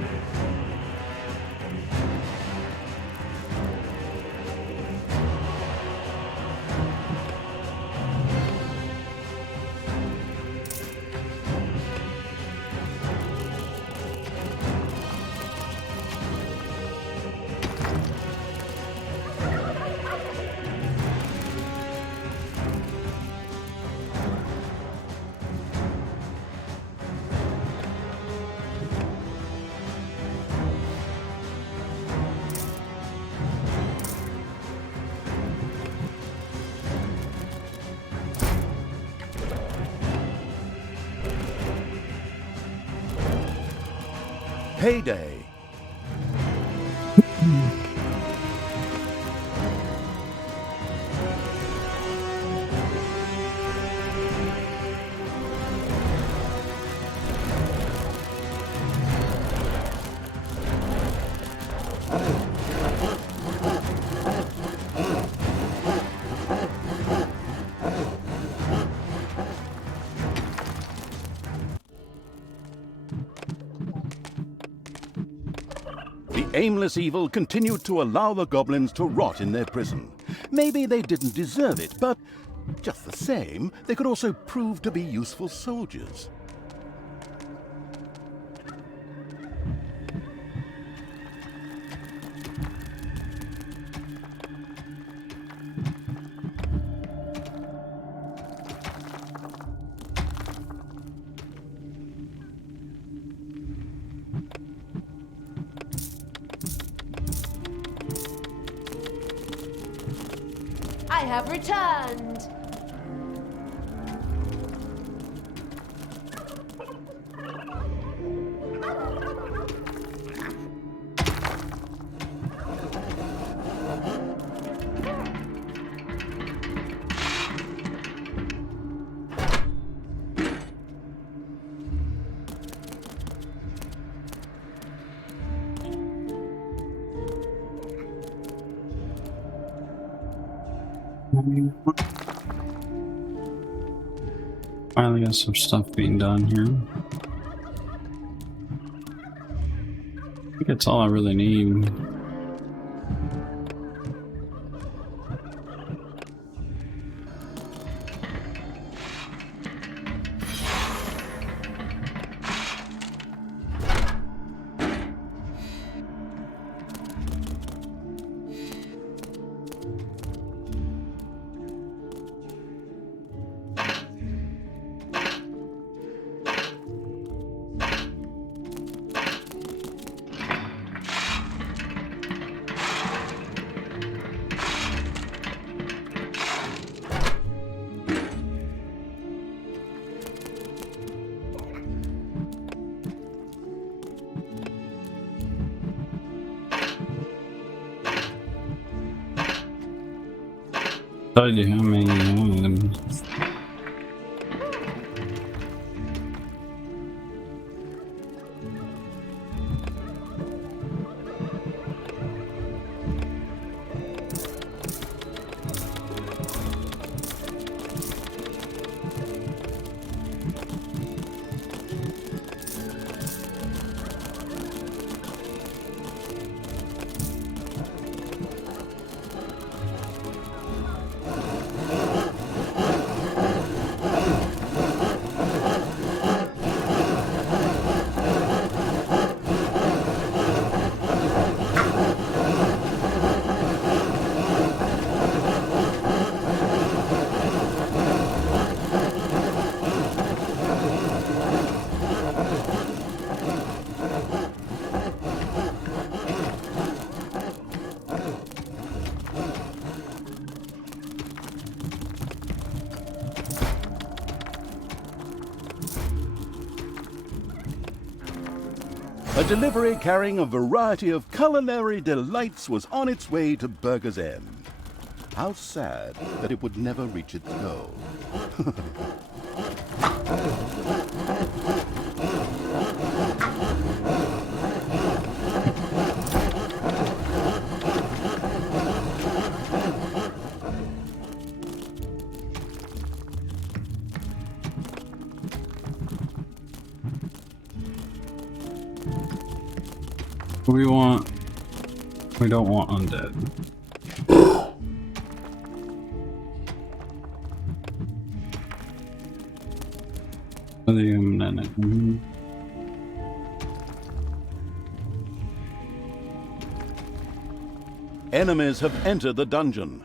Payday. The aimless evil continued to allow the goblins to rot in their prison. Maybe they didn't deserve it, but just the same, they could also prove to be useful soldiers. I have returned. Finally got some stuff being done here. I think that's all I really need. Told you how many A delivery carrying a variety of culinary delights was on its way to Burger's End. How sad that it would never reach its goal. We don't want undead. Enemies have entered the dungeon.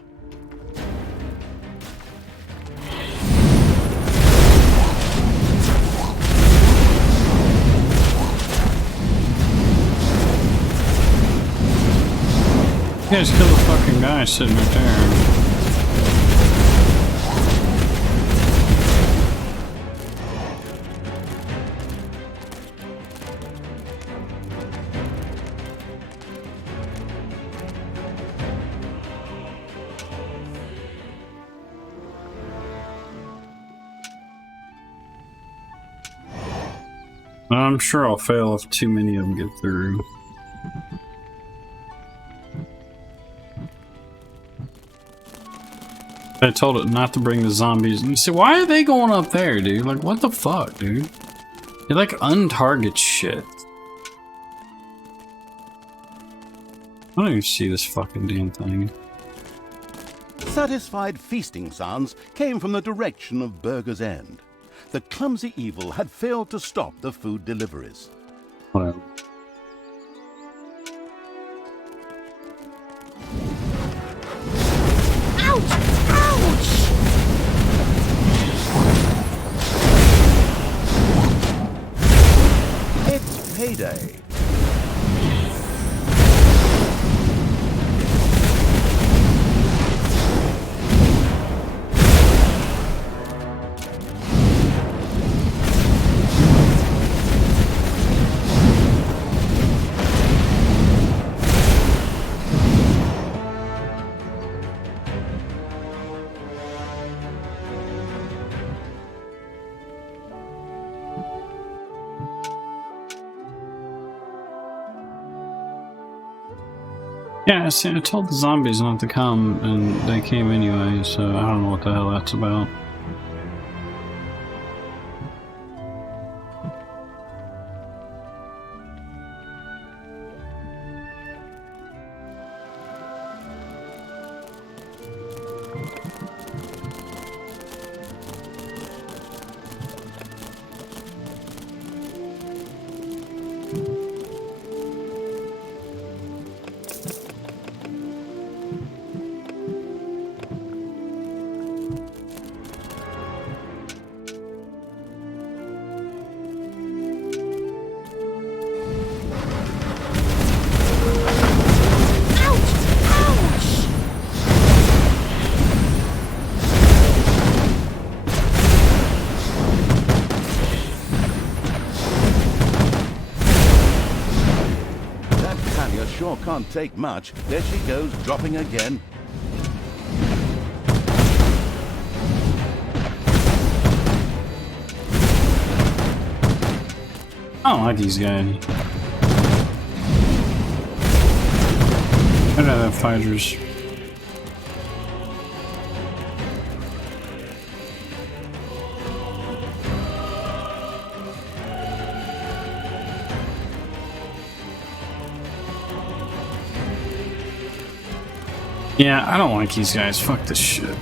You guys kill the fucking guy sitting right there. I'm sure I'll fail if too many of them get through. I told it not to bring the zombies. And you say, why are they going up there, dude? Like, what the fuck, dude? They like untarget shit. I don't even see this fucking damn thing. Satisfied feasting sounds came from the direction of Burger's End. The clumsy evil had failed to stop the food deliveries. Whatever. Ouch! Ouch! It's payday. Yeah, see, I told the zombies not to come, and they came anyway, so I don't know what the hell that's about. Sure can't take much. There she goes, dropping again. I don't like these guys. I'd rather have fighters. Yeah, I don't like these guys. Fuck this shit.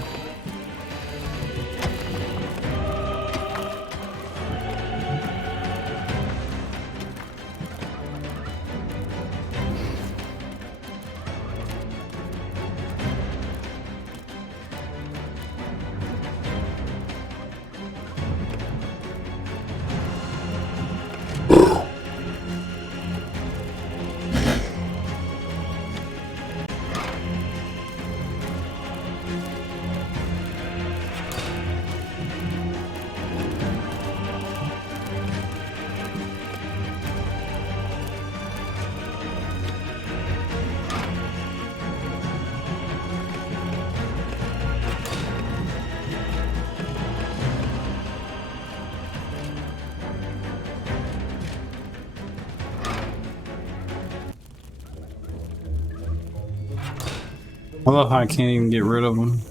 I love how I can't even get rid of them.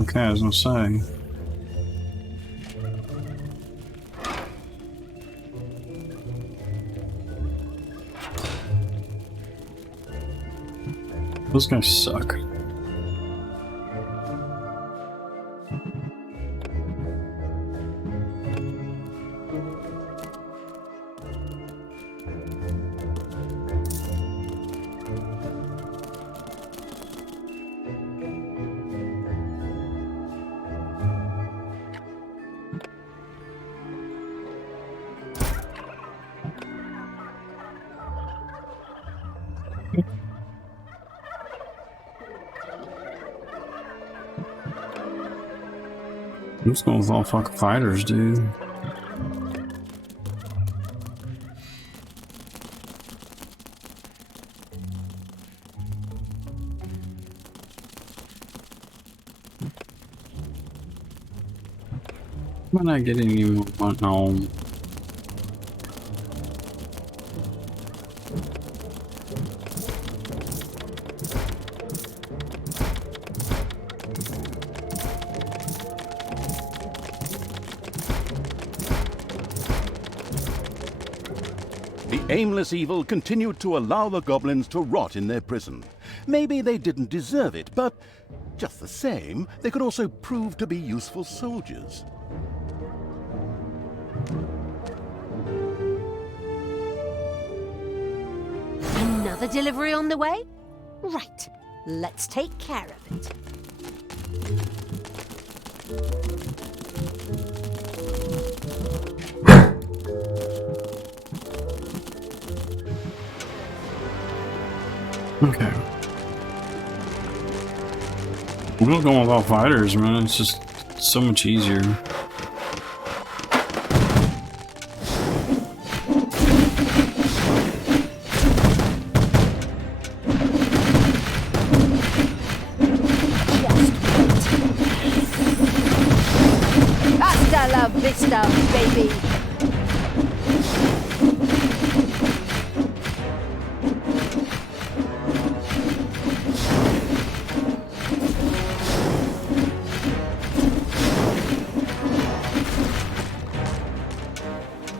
Okay, I was gonna say. Those guys suck. I'm just going with all fucking fighters, dude. Why not getting any more? No. The aimless evil continued to allow the goblins to rot in their prison. Maybe they didn't deserve it, but just the same, they could also prove to be useful soldiers. Another delivery on the way? Right. Let's take care of it. Okay. We're not going with all fighters, man. It's just so much easier. Hasta la vista, baby!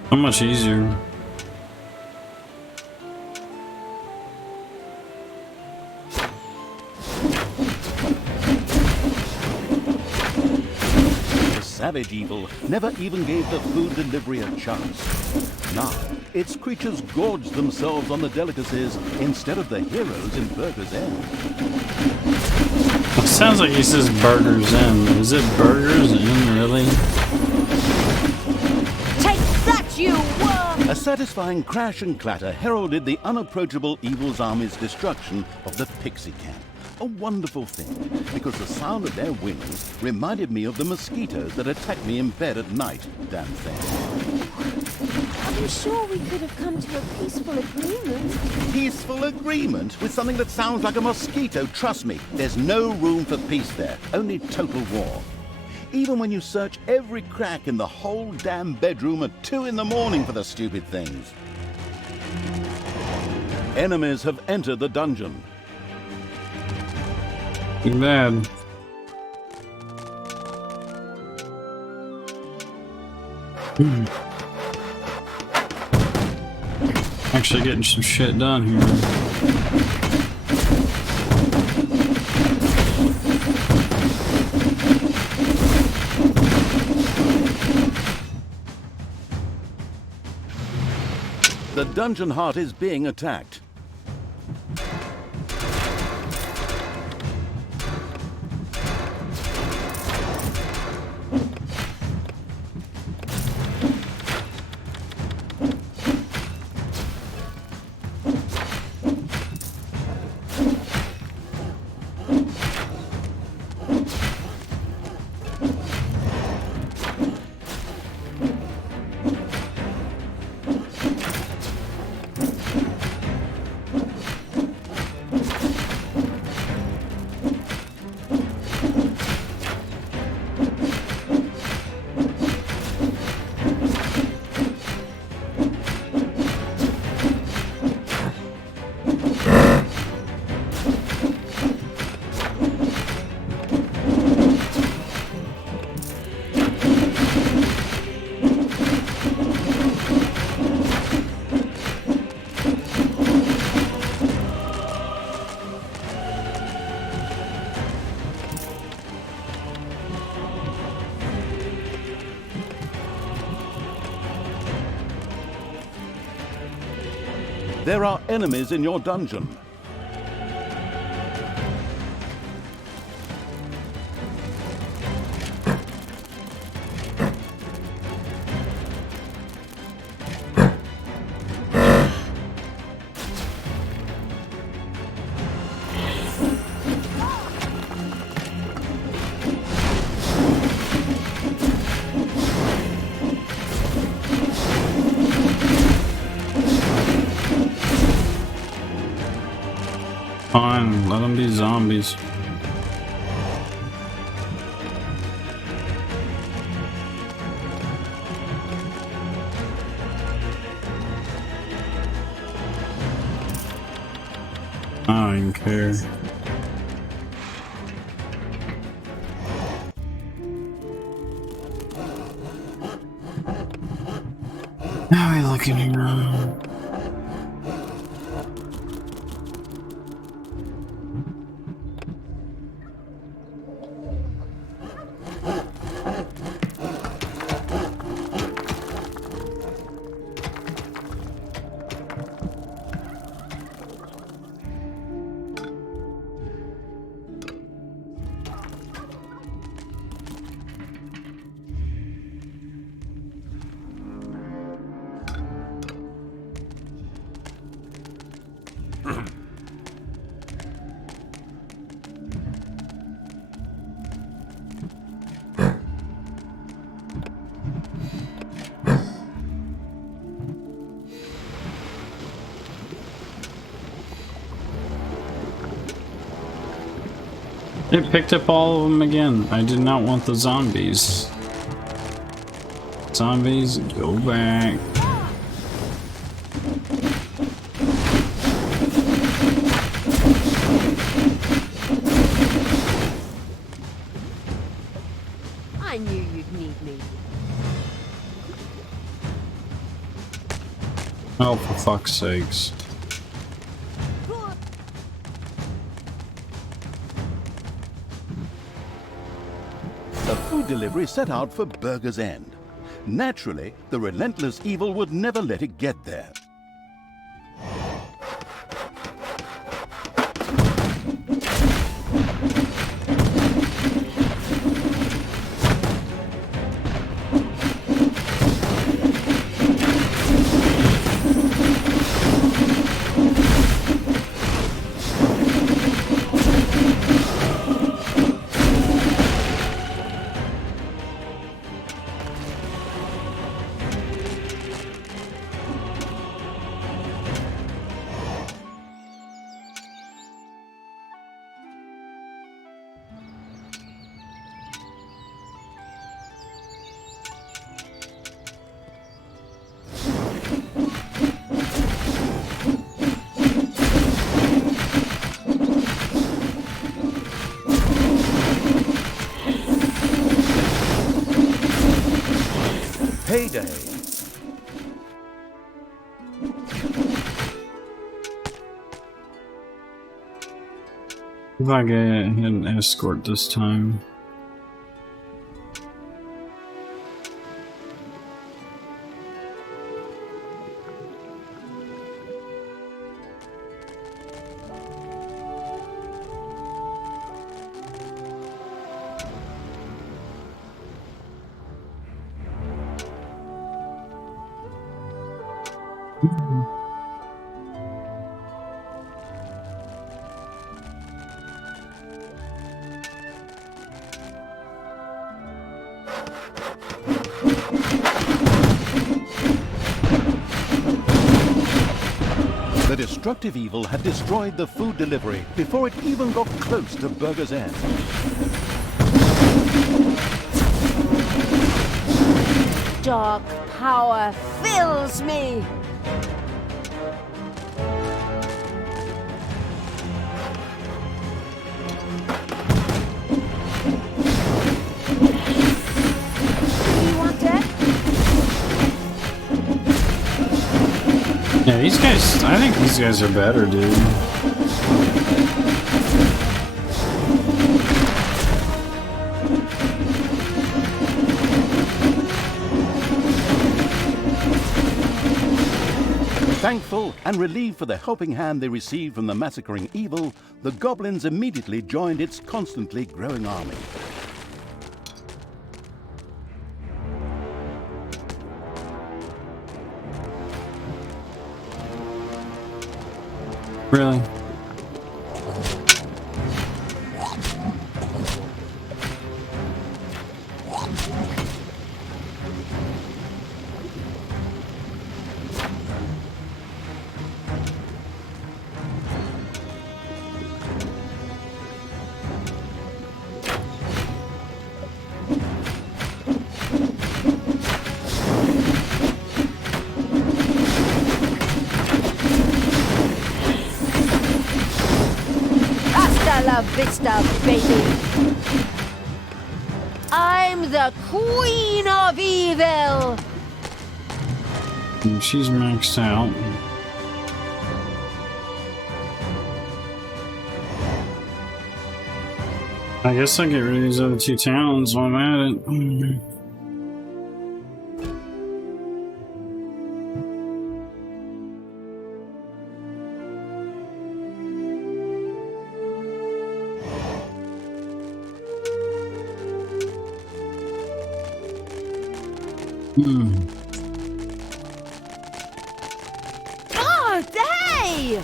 So much easier. The savage evil never even gave the food delivery a chance. Now, its creatures gorged themselves on the delicacies instead of the heroes in Burger's End. It sounds like he says Burger's Inn. Is it Burger's Inn, really? Take that, you worm! A satisfying crash and clatter heralded the unapproachable evil's army's destruction of the pixie camp. A wonderful thing, because the sound of their wings reminded me of the mosquitoes that attack me in bed at night, damn thing. Are you sure we could have come to a peaceful agreement? Peaceful agreement with something that sounds like a mosquito? Trust me, there's no room for peace there, only total war. Even when you search every crack in the whole damn bedroom at 2 in the morning for the stupid things. Enemies have entered the dungeon. Too bad. Actually getting some shit done here. The dungeon heart is being attacked. There are enemies in your dungeon. Fine, let them be zombies. I don't even care. Now we looking here. It picked up all of them again. I did not want the zombies. Zombies, go back. I knew you'd need me. Oh, for fuck's sakes. The food delivery set out for Burger's End. Naturally, the relentless evil would never let it get there. Payday. If I get an escort this time. The destructive evil had destroyed the food delivery before it even got close to Burger's End. Dark power fills me. You want it? Yeah, these guys, I think these guys are better, dude. Thankful and relieved for the helping hand they received from the massacring evil, the goblins immediately joined its constantly growing army. Really? Hasta la vista, baby. I'm the Queen of Evil. She's maxed out. I guess I'll get rid of these other two towns while I'm at it. Oh, hey!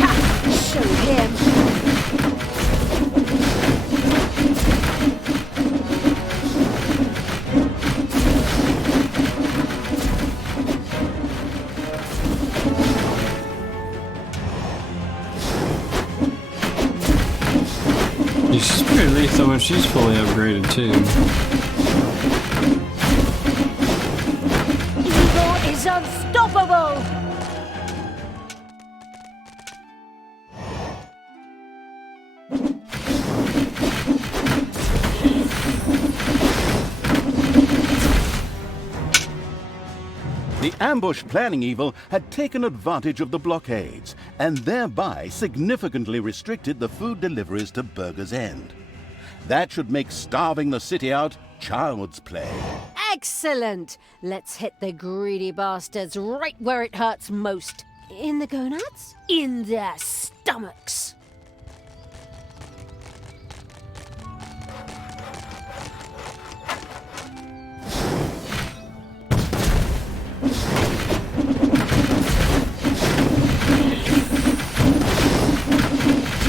Ha, show him. She's pretty lethal when she's fully upgraded too. Evil is unstoppable. The ambush planning evil had taken advantage of the blockades and thereby significantly restricted the food deliveries to Burger's End. That should make starving the city out child's play. Excellent. Let's hit the greedy bastards right where it hurts most. In the gonads? In their stomachs.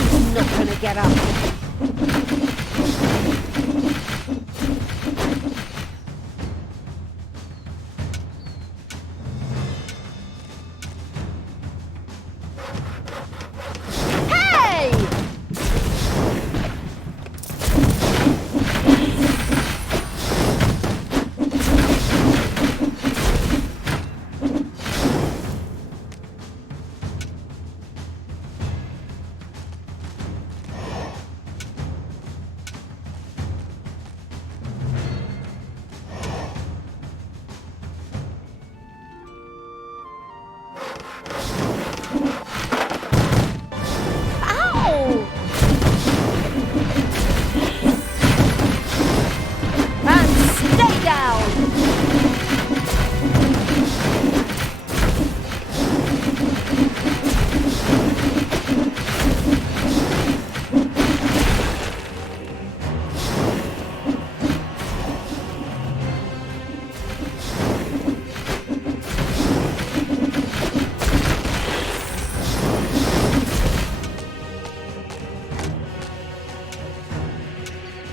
He's not gonna get up. Hey! Ow! And stay down!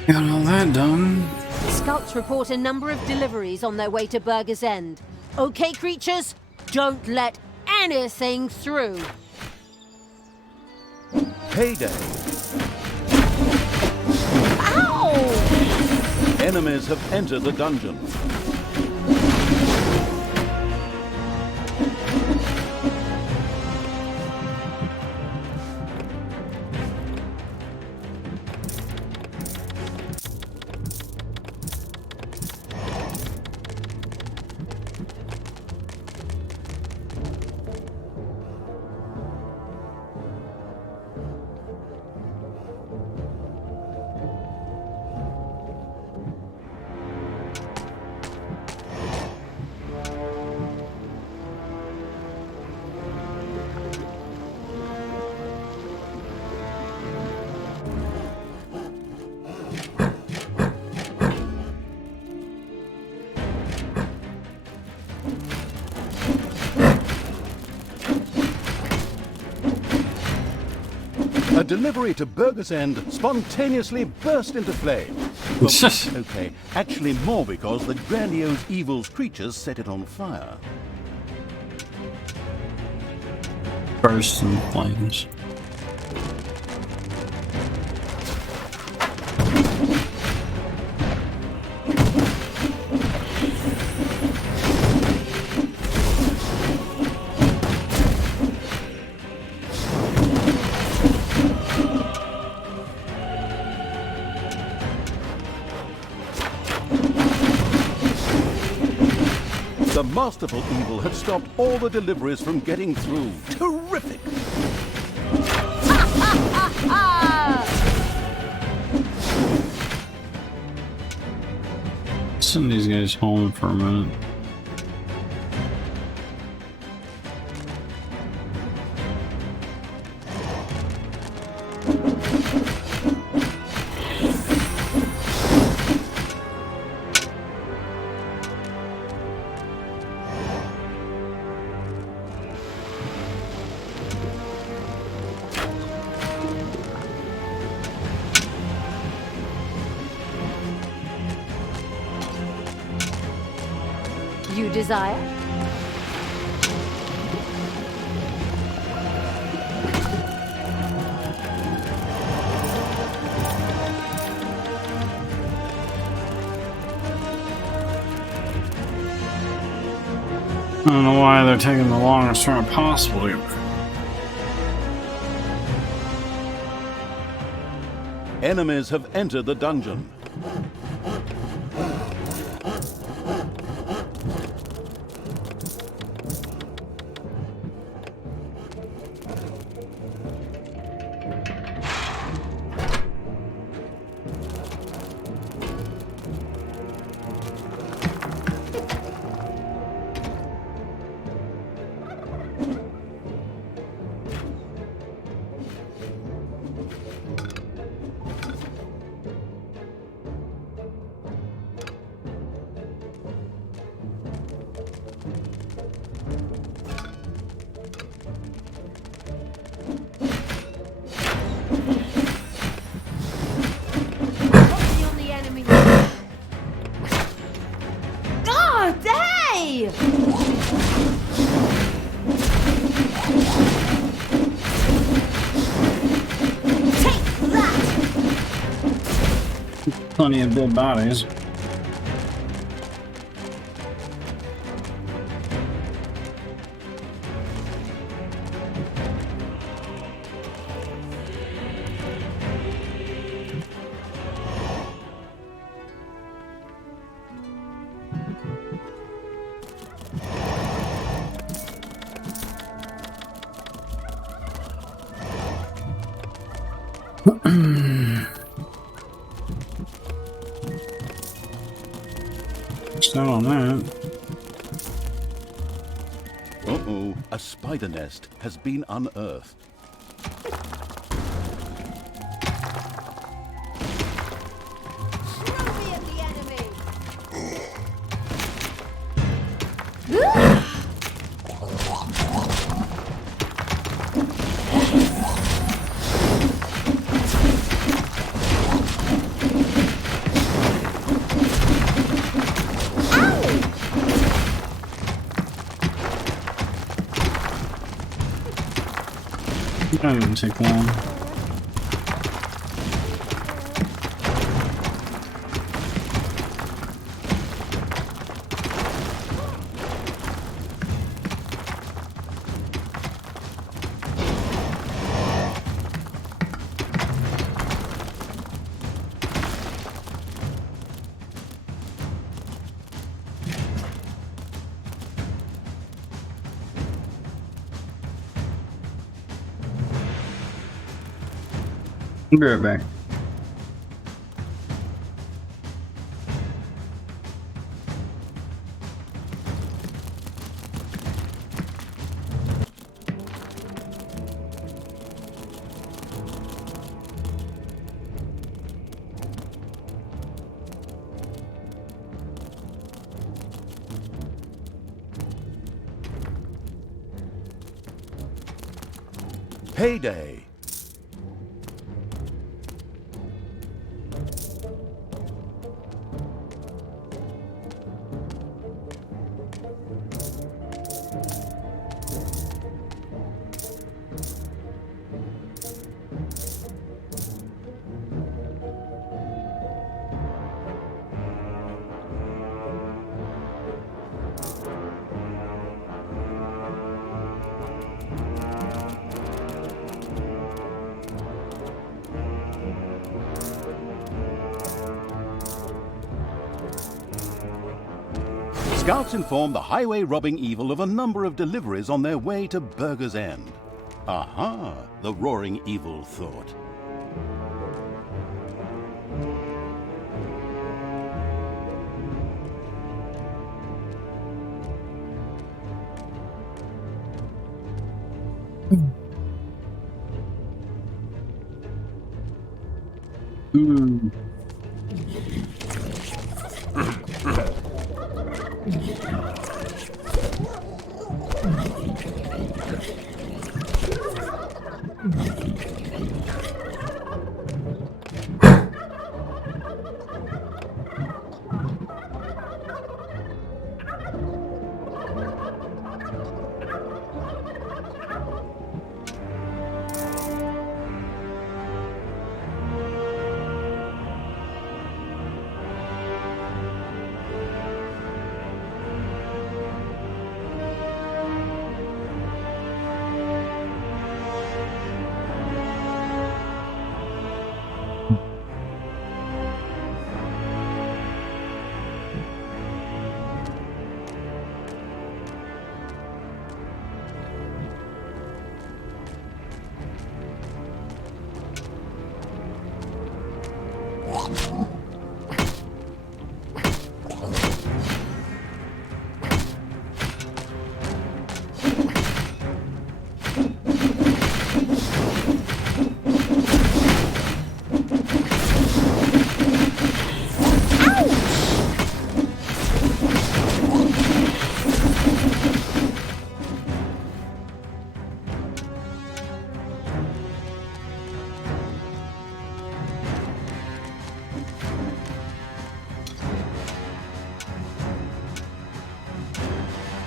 Got all that done. Scouts report a number of deliveries on their way to Burger's End. Okay, creatures? Don't let anything through. Payday. Ow! Enemies have entered the dungeon. A delivery to Burger's End spontaneously burst into flame. Well, okay, actually more because the grandiose evil's creatures set it on fire. Burst in flames. The masterful evil had stopped all the deliveries from getting through. Terrific! Send these guys home for a minute. You desire? I don't know why they're taking the longest route possible here. Enemies have entered the dungeon. Plenty of dead bodies. Still on that. Uh-oh, a spider nest has been unearthed. Throw me at the enemy! That didn't take long. I'll be right back. Payday! Scouts inform the highway robbing evil of a number of deliveries on their way to Burger's End. Aha, the roaring evil thought. Ooh.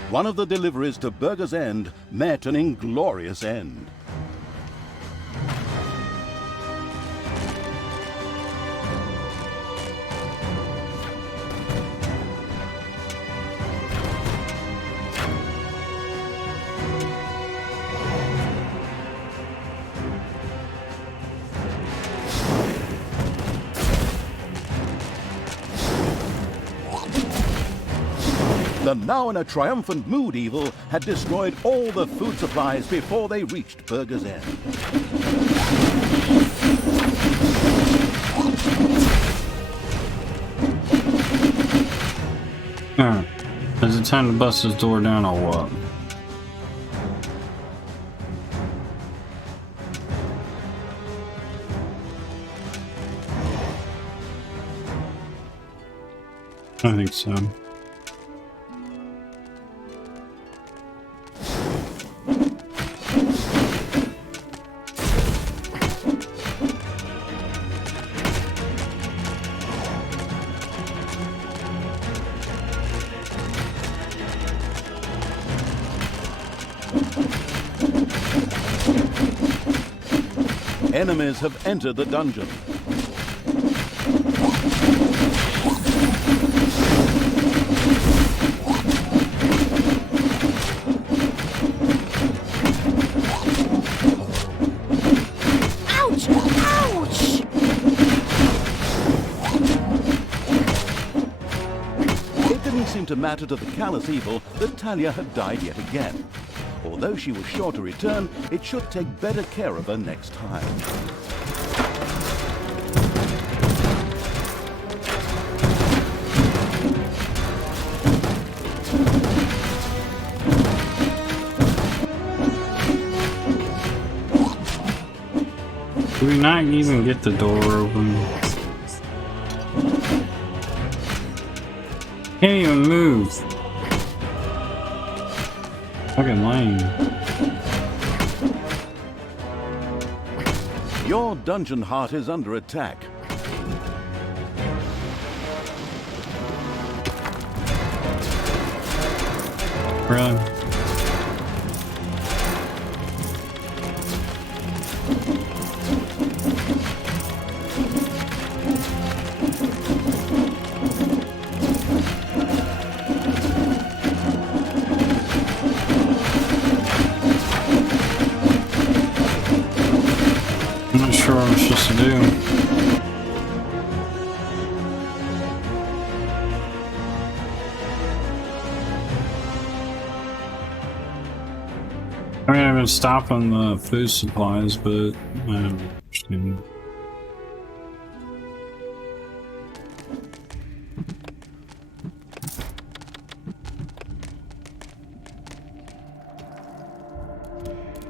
One of the deliveries to Burger's End met an inglorious end. The now in a triumphant mood evil had destroyed all the food supplies before they reached Burger's End. Alright. Is it time to bust this door down or what? I think so. Enemies have entered the dungeon. Ouch! Ouch! It didn't seem to matter to the callous evil that Talia had died yet again. Although she was sure to return, it should take better care of her next time. Do we not even get the door open? Can't even move. Fucking lame. Your dungeon heart is under attack. Really? I'm not sure what I'm supposed to do. gonna stop on the food supplies, but just kidding.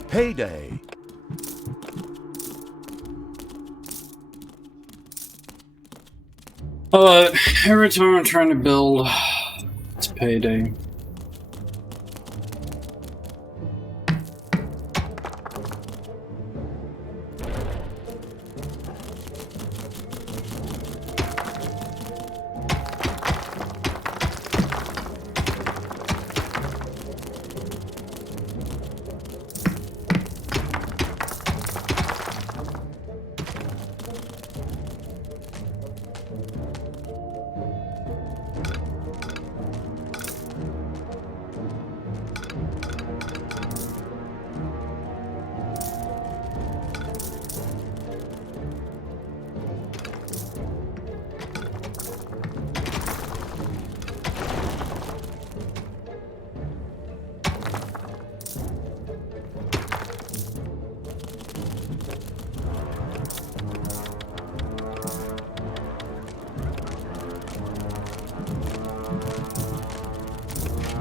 Payday. Every time I'm trying to build, it's payday.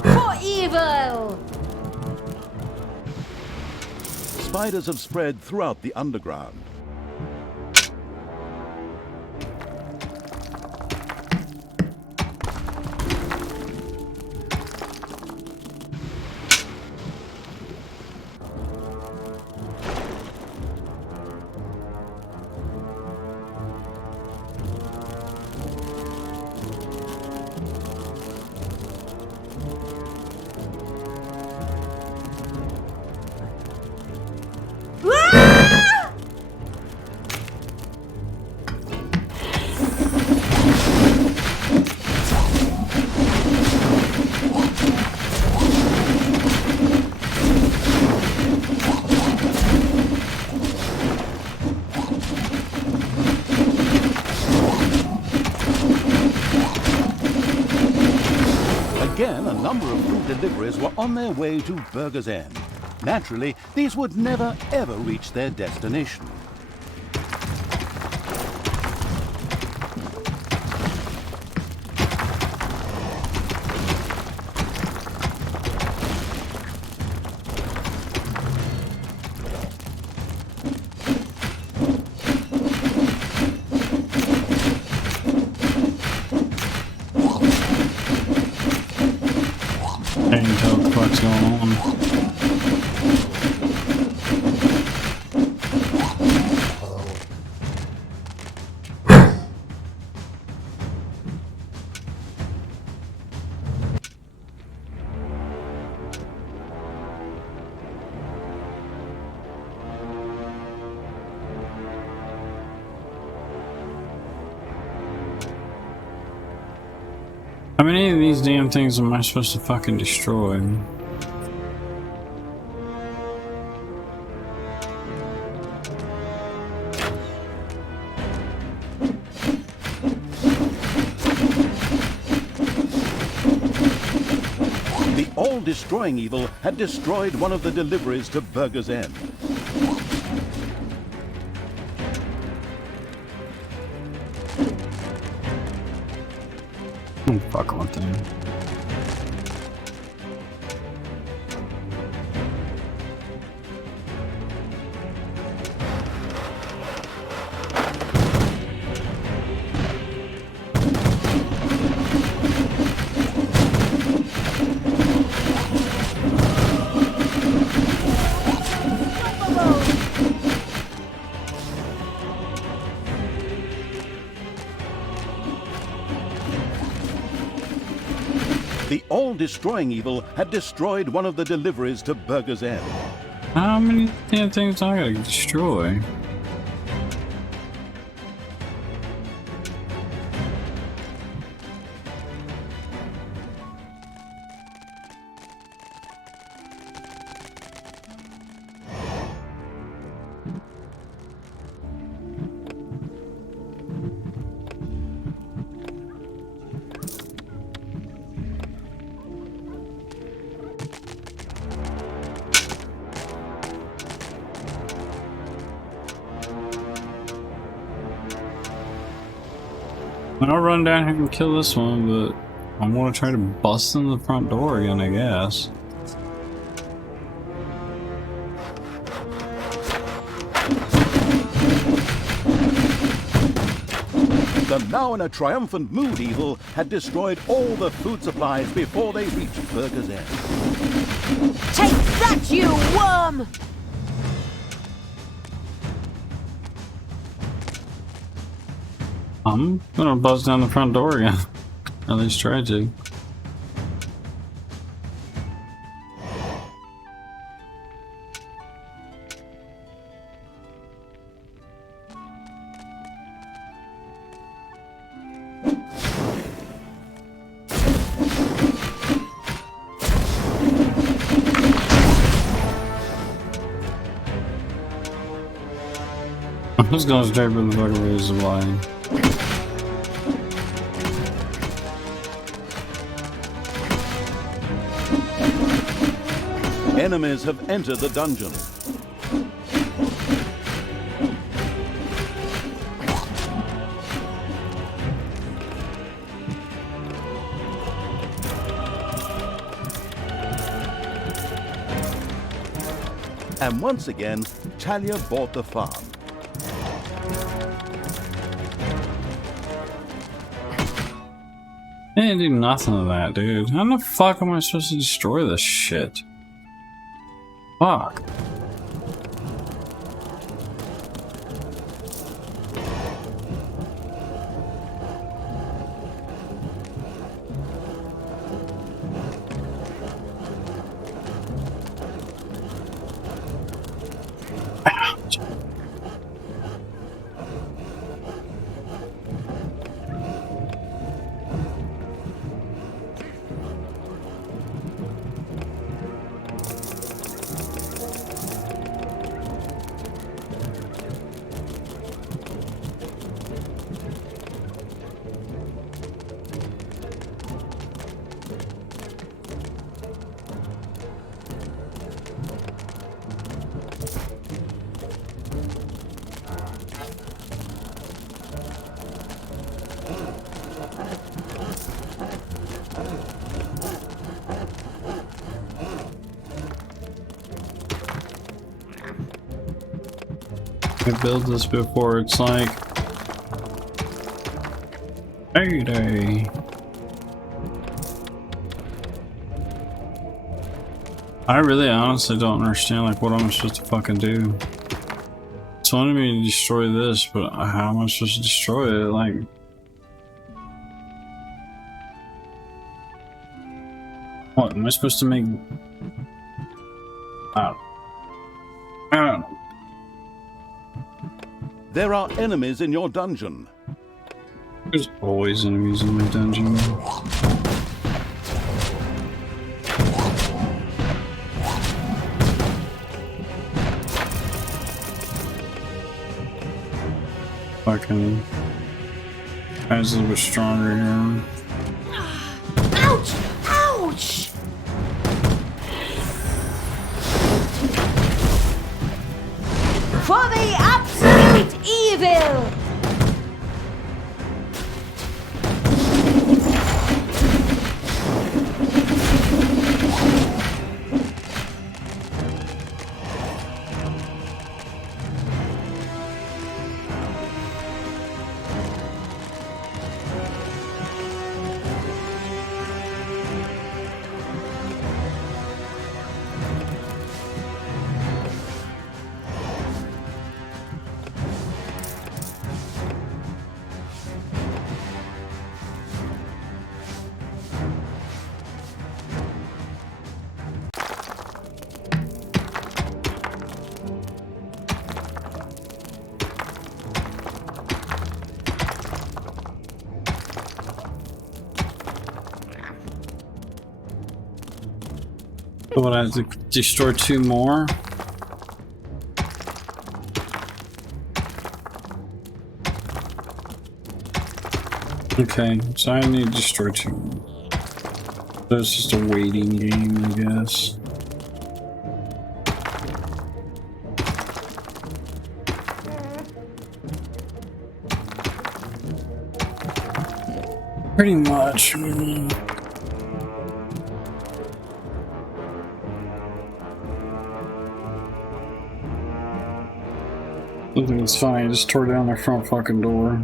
For evil! Spiders have spread throughout the underground. Again, a number of food deliveries were on their way to Burger's End. Naturally, these would never ever reach their destination. Can't even tell what the fuck's going on. How many of these damn things am I supposed to fucking destroy? The all-destroying evil had destroyed one of the deliveries to Burger's End. Oh, fuck one thing. The all-destroying evil had destroyed one of the deliveries to Burger's End. How many damn things I gotta destroy? I'll run down here and kill this one, but I'm gonna try to bust in the front door again, I guess. The now in a triumphant mood evil had destroyed all the food supplies before they reached Burger's End. Take that, you worm! I'm gonna buzz down the front door again. At least try to. I'm just going straight for the fucking raise of line. Enemies have entered the dungeon. And once again, Talia bought the farm. I didn't do nothing of that, dude. How the fuck am I supposed to destroy this shit? Fuck. I built this before, it's like payday. I really honestly don't understand like what I'm supposed to fucking do. It's wanting me to destroy this, but how am I supposed to destroy it? Like, what am I supposed to make? I don't know. There are enemies in your dungeon. There's always enemies in my dungeon. Fucking guy's a little bit stronger here. Ouch! Ouch! For the absolute evil! But I have to destroy 2 more. Okay, so I need to destroy 2 more. So it's just a waiting game, I guess. Pretty much. It's fine, just tore down their front fucking door.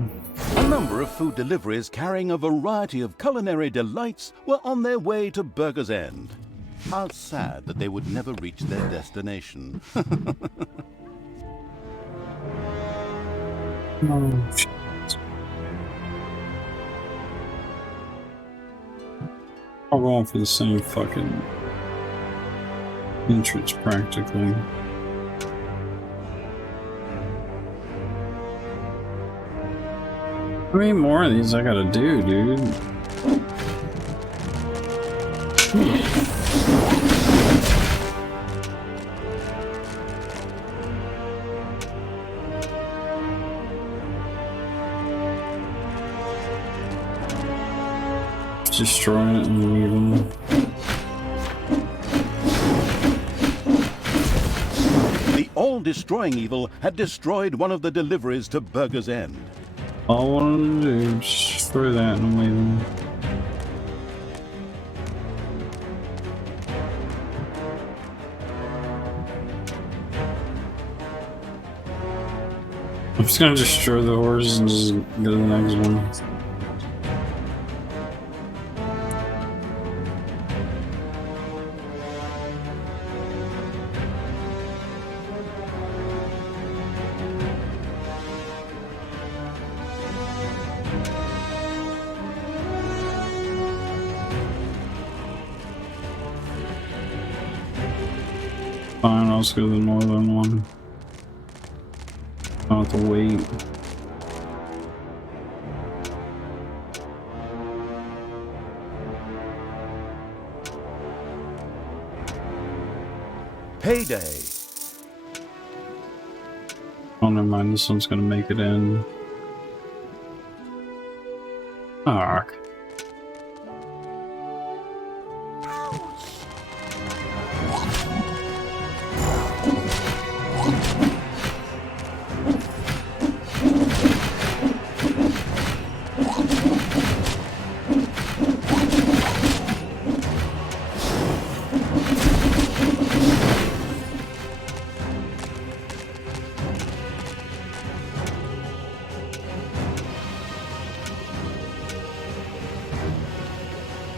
A number of food deliveries carrying a variety of culinary delights were on their way to Burger's End. How sad that they would never reach their destination. Oh, shit. I'm going for the same fucking entrance practically. How many more of these I gotta do, dude? Destroying it and leaving. The all-destroying evil had destroyed one of the deliveries to Burger's End. All I wanted to do is destroy that and leave. I'm just gonna destroy the horse and just go to the next one. Fine, I'll just go to the northern one. I'll have to wait. Payday. Oh, never mind, this one's gonna make it in. Fuck.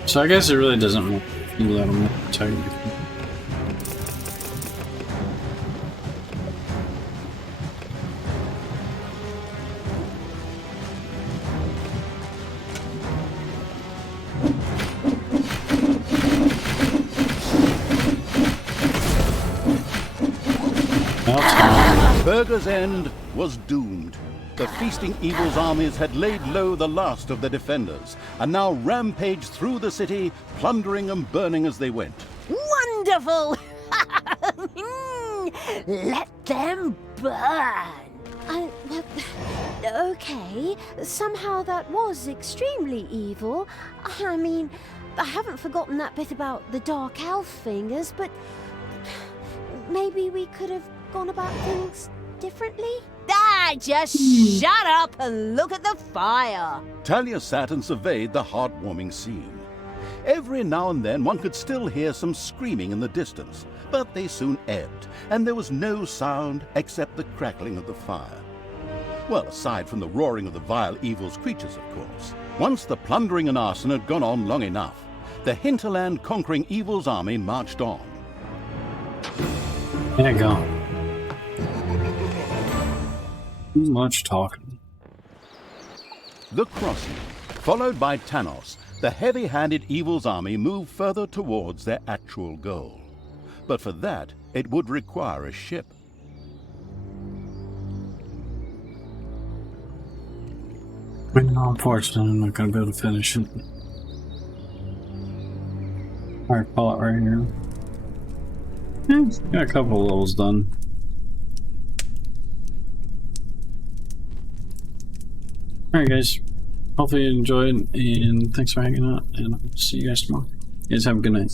So I guess it really doesn't matter if you let them attack you. Burger's End was doomed. The feasting evil's armies had laid low the last of the defenders, and now rampaged through the city, plundering and burning as they went. Wonderful! Let them burn! Okay, somehow that was extremely evil. I mean, I haven't forgotten that bit about the Dark Elf fingers, but maybe we could have gone about things differently? Just shut up and look at the fire! Talia sat and surveyed the heartwarming scene. Every now and then one could still hear some screaming in the distance, but they soon ebbed, and there was no sound except the crackling of the fire. Well, aside from the roaring of the vile evil's creatures, of course. Once the plundering and arson had gone on long enough, the hinterland conquering evil's army marched on. There you go. Too much talking. The crossing, followed by Tanos, the heavy-handed evil's army moved further towards their actual goal. But for that, it would require a ship. No, unfortunately, I'm not going to be able to finish it. Alright, call it right here. Got a couple of levels done. Alright guys, hopefully you enjoyed, and thanks for hanging out, and I'll see you guys tomorrow. You guys have a good night.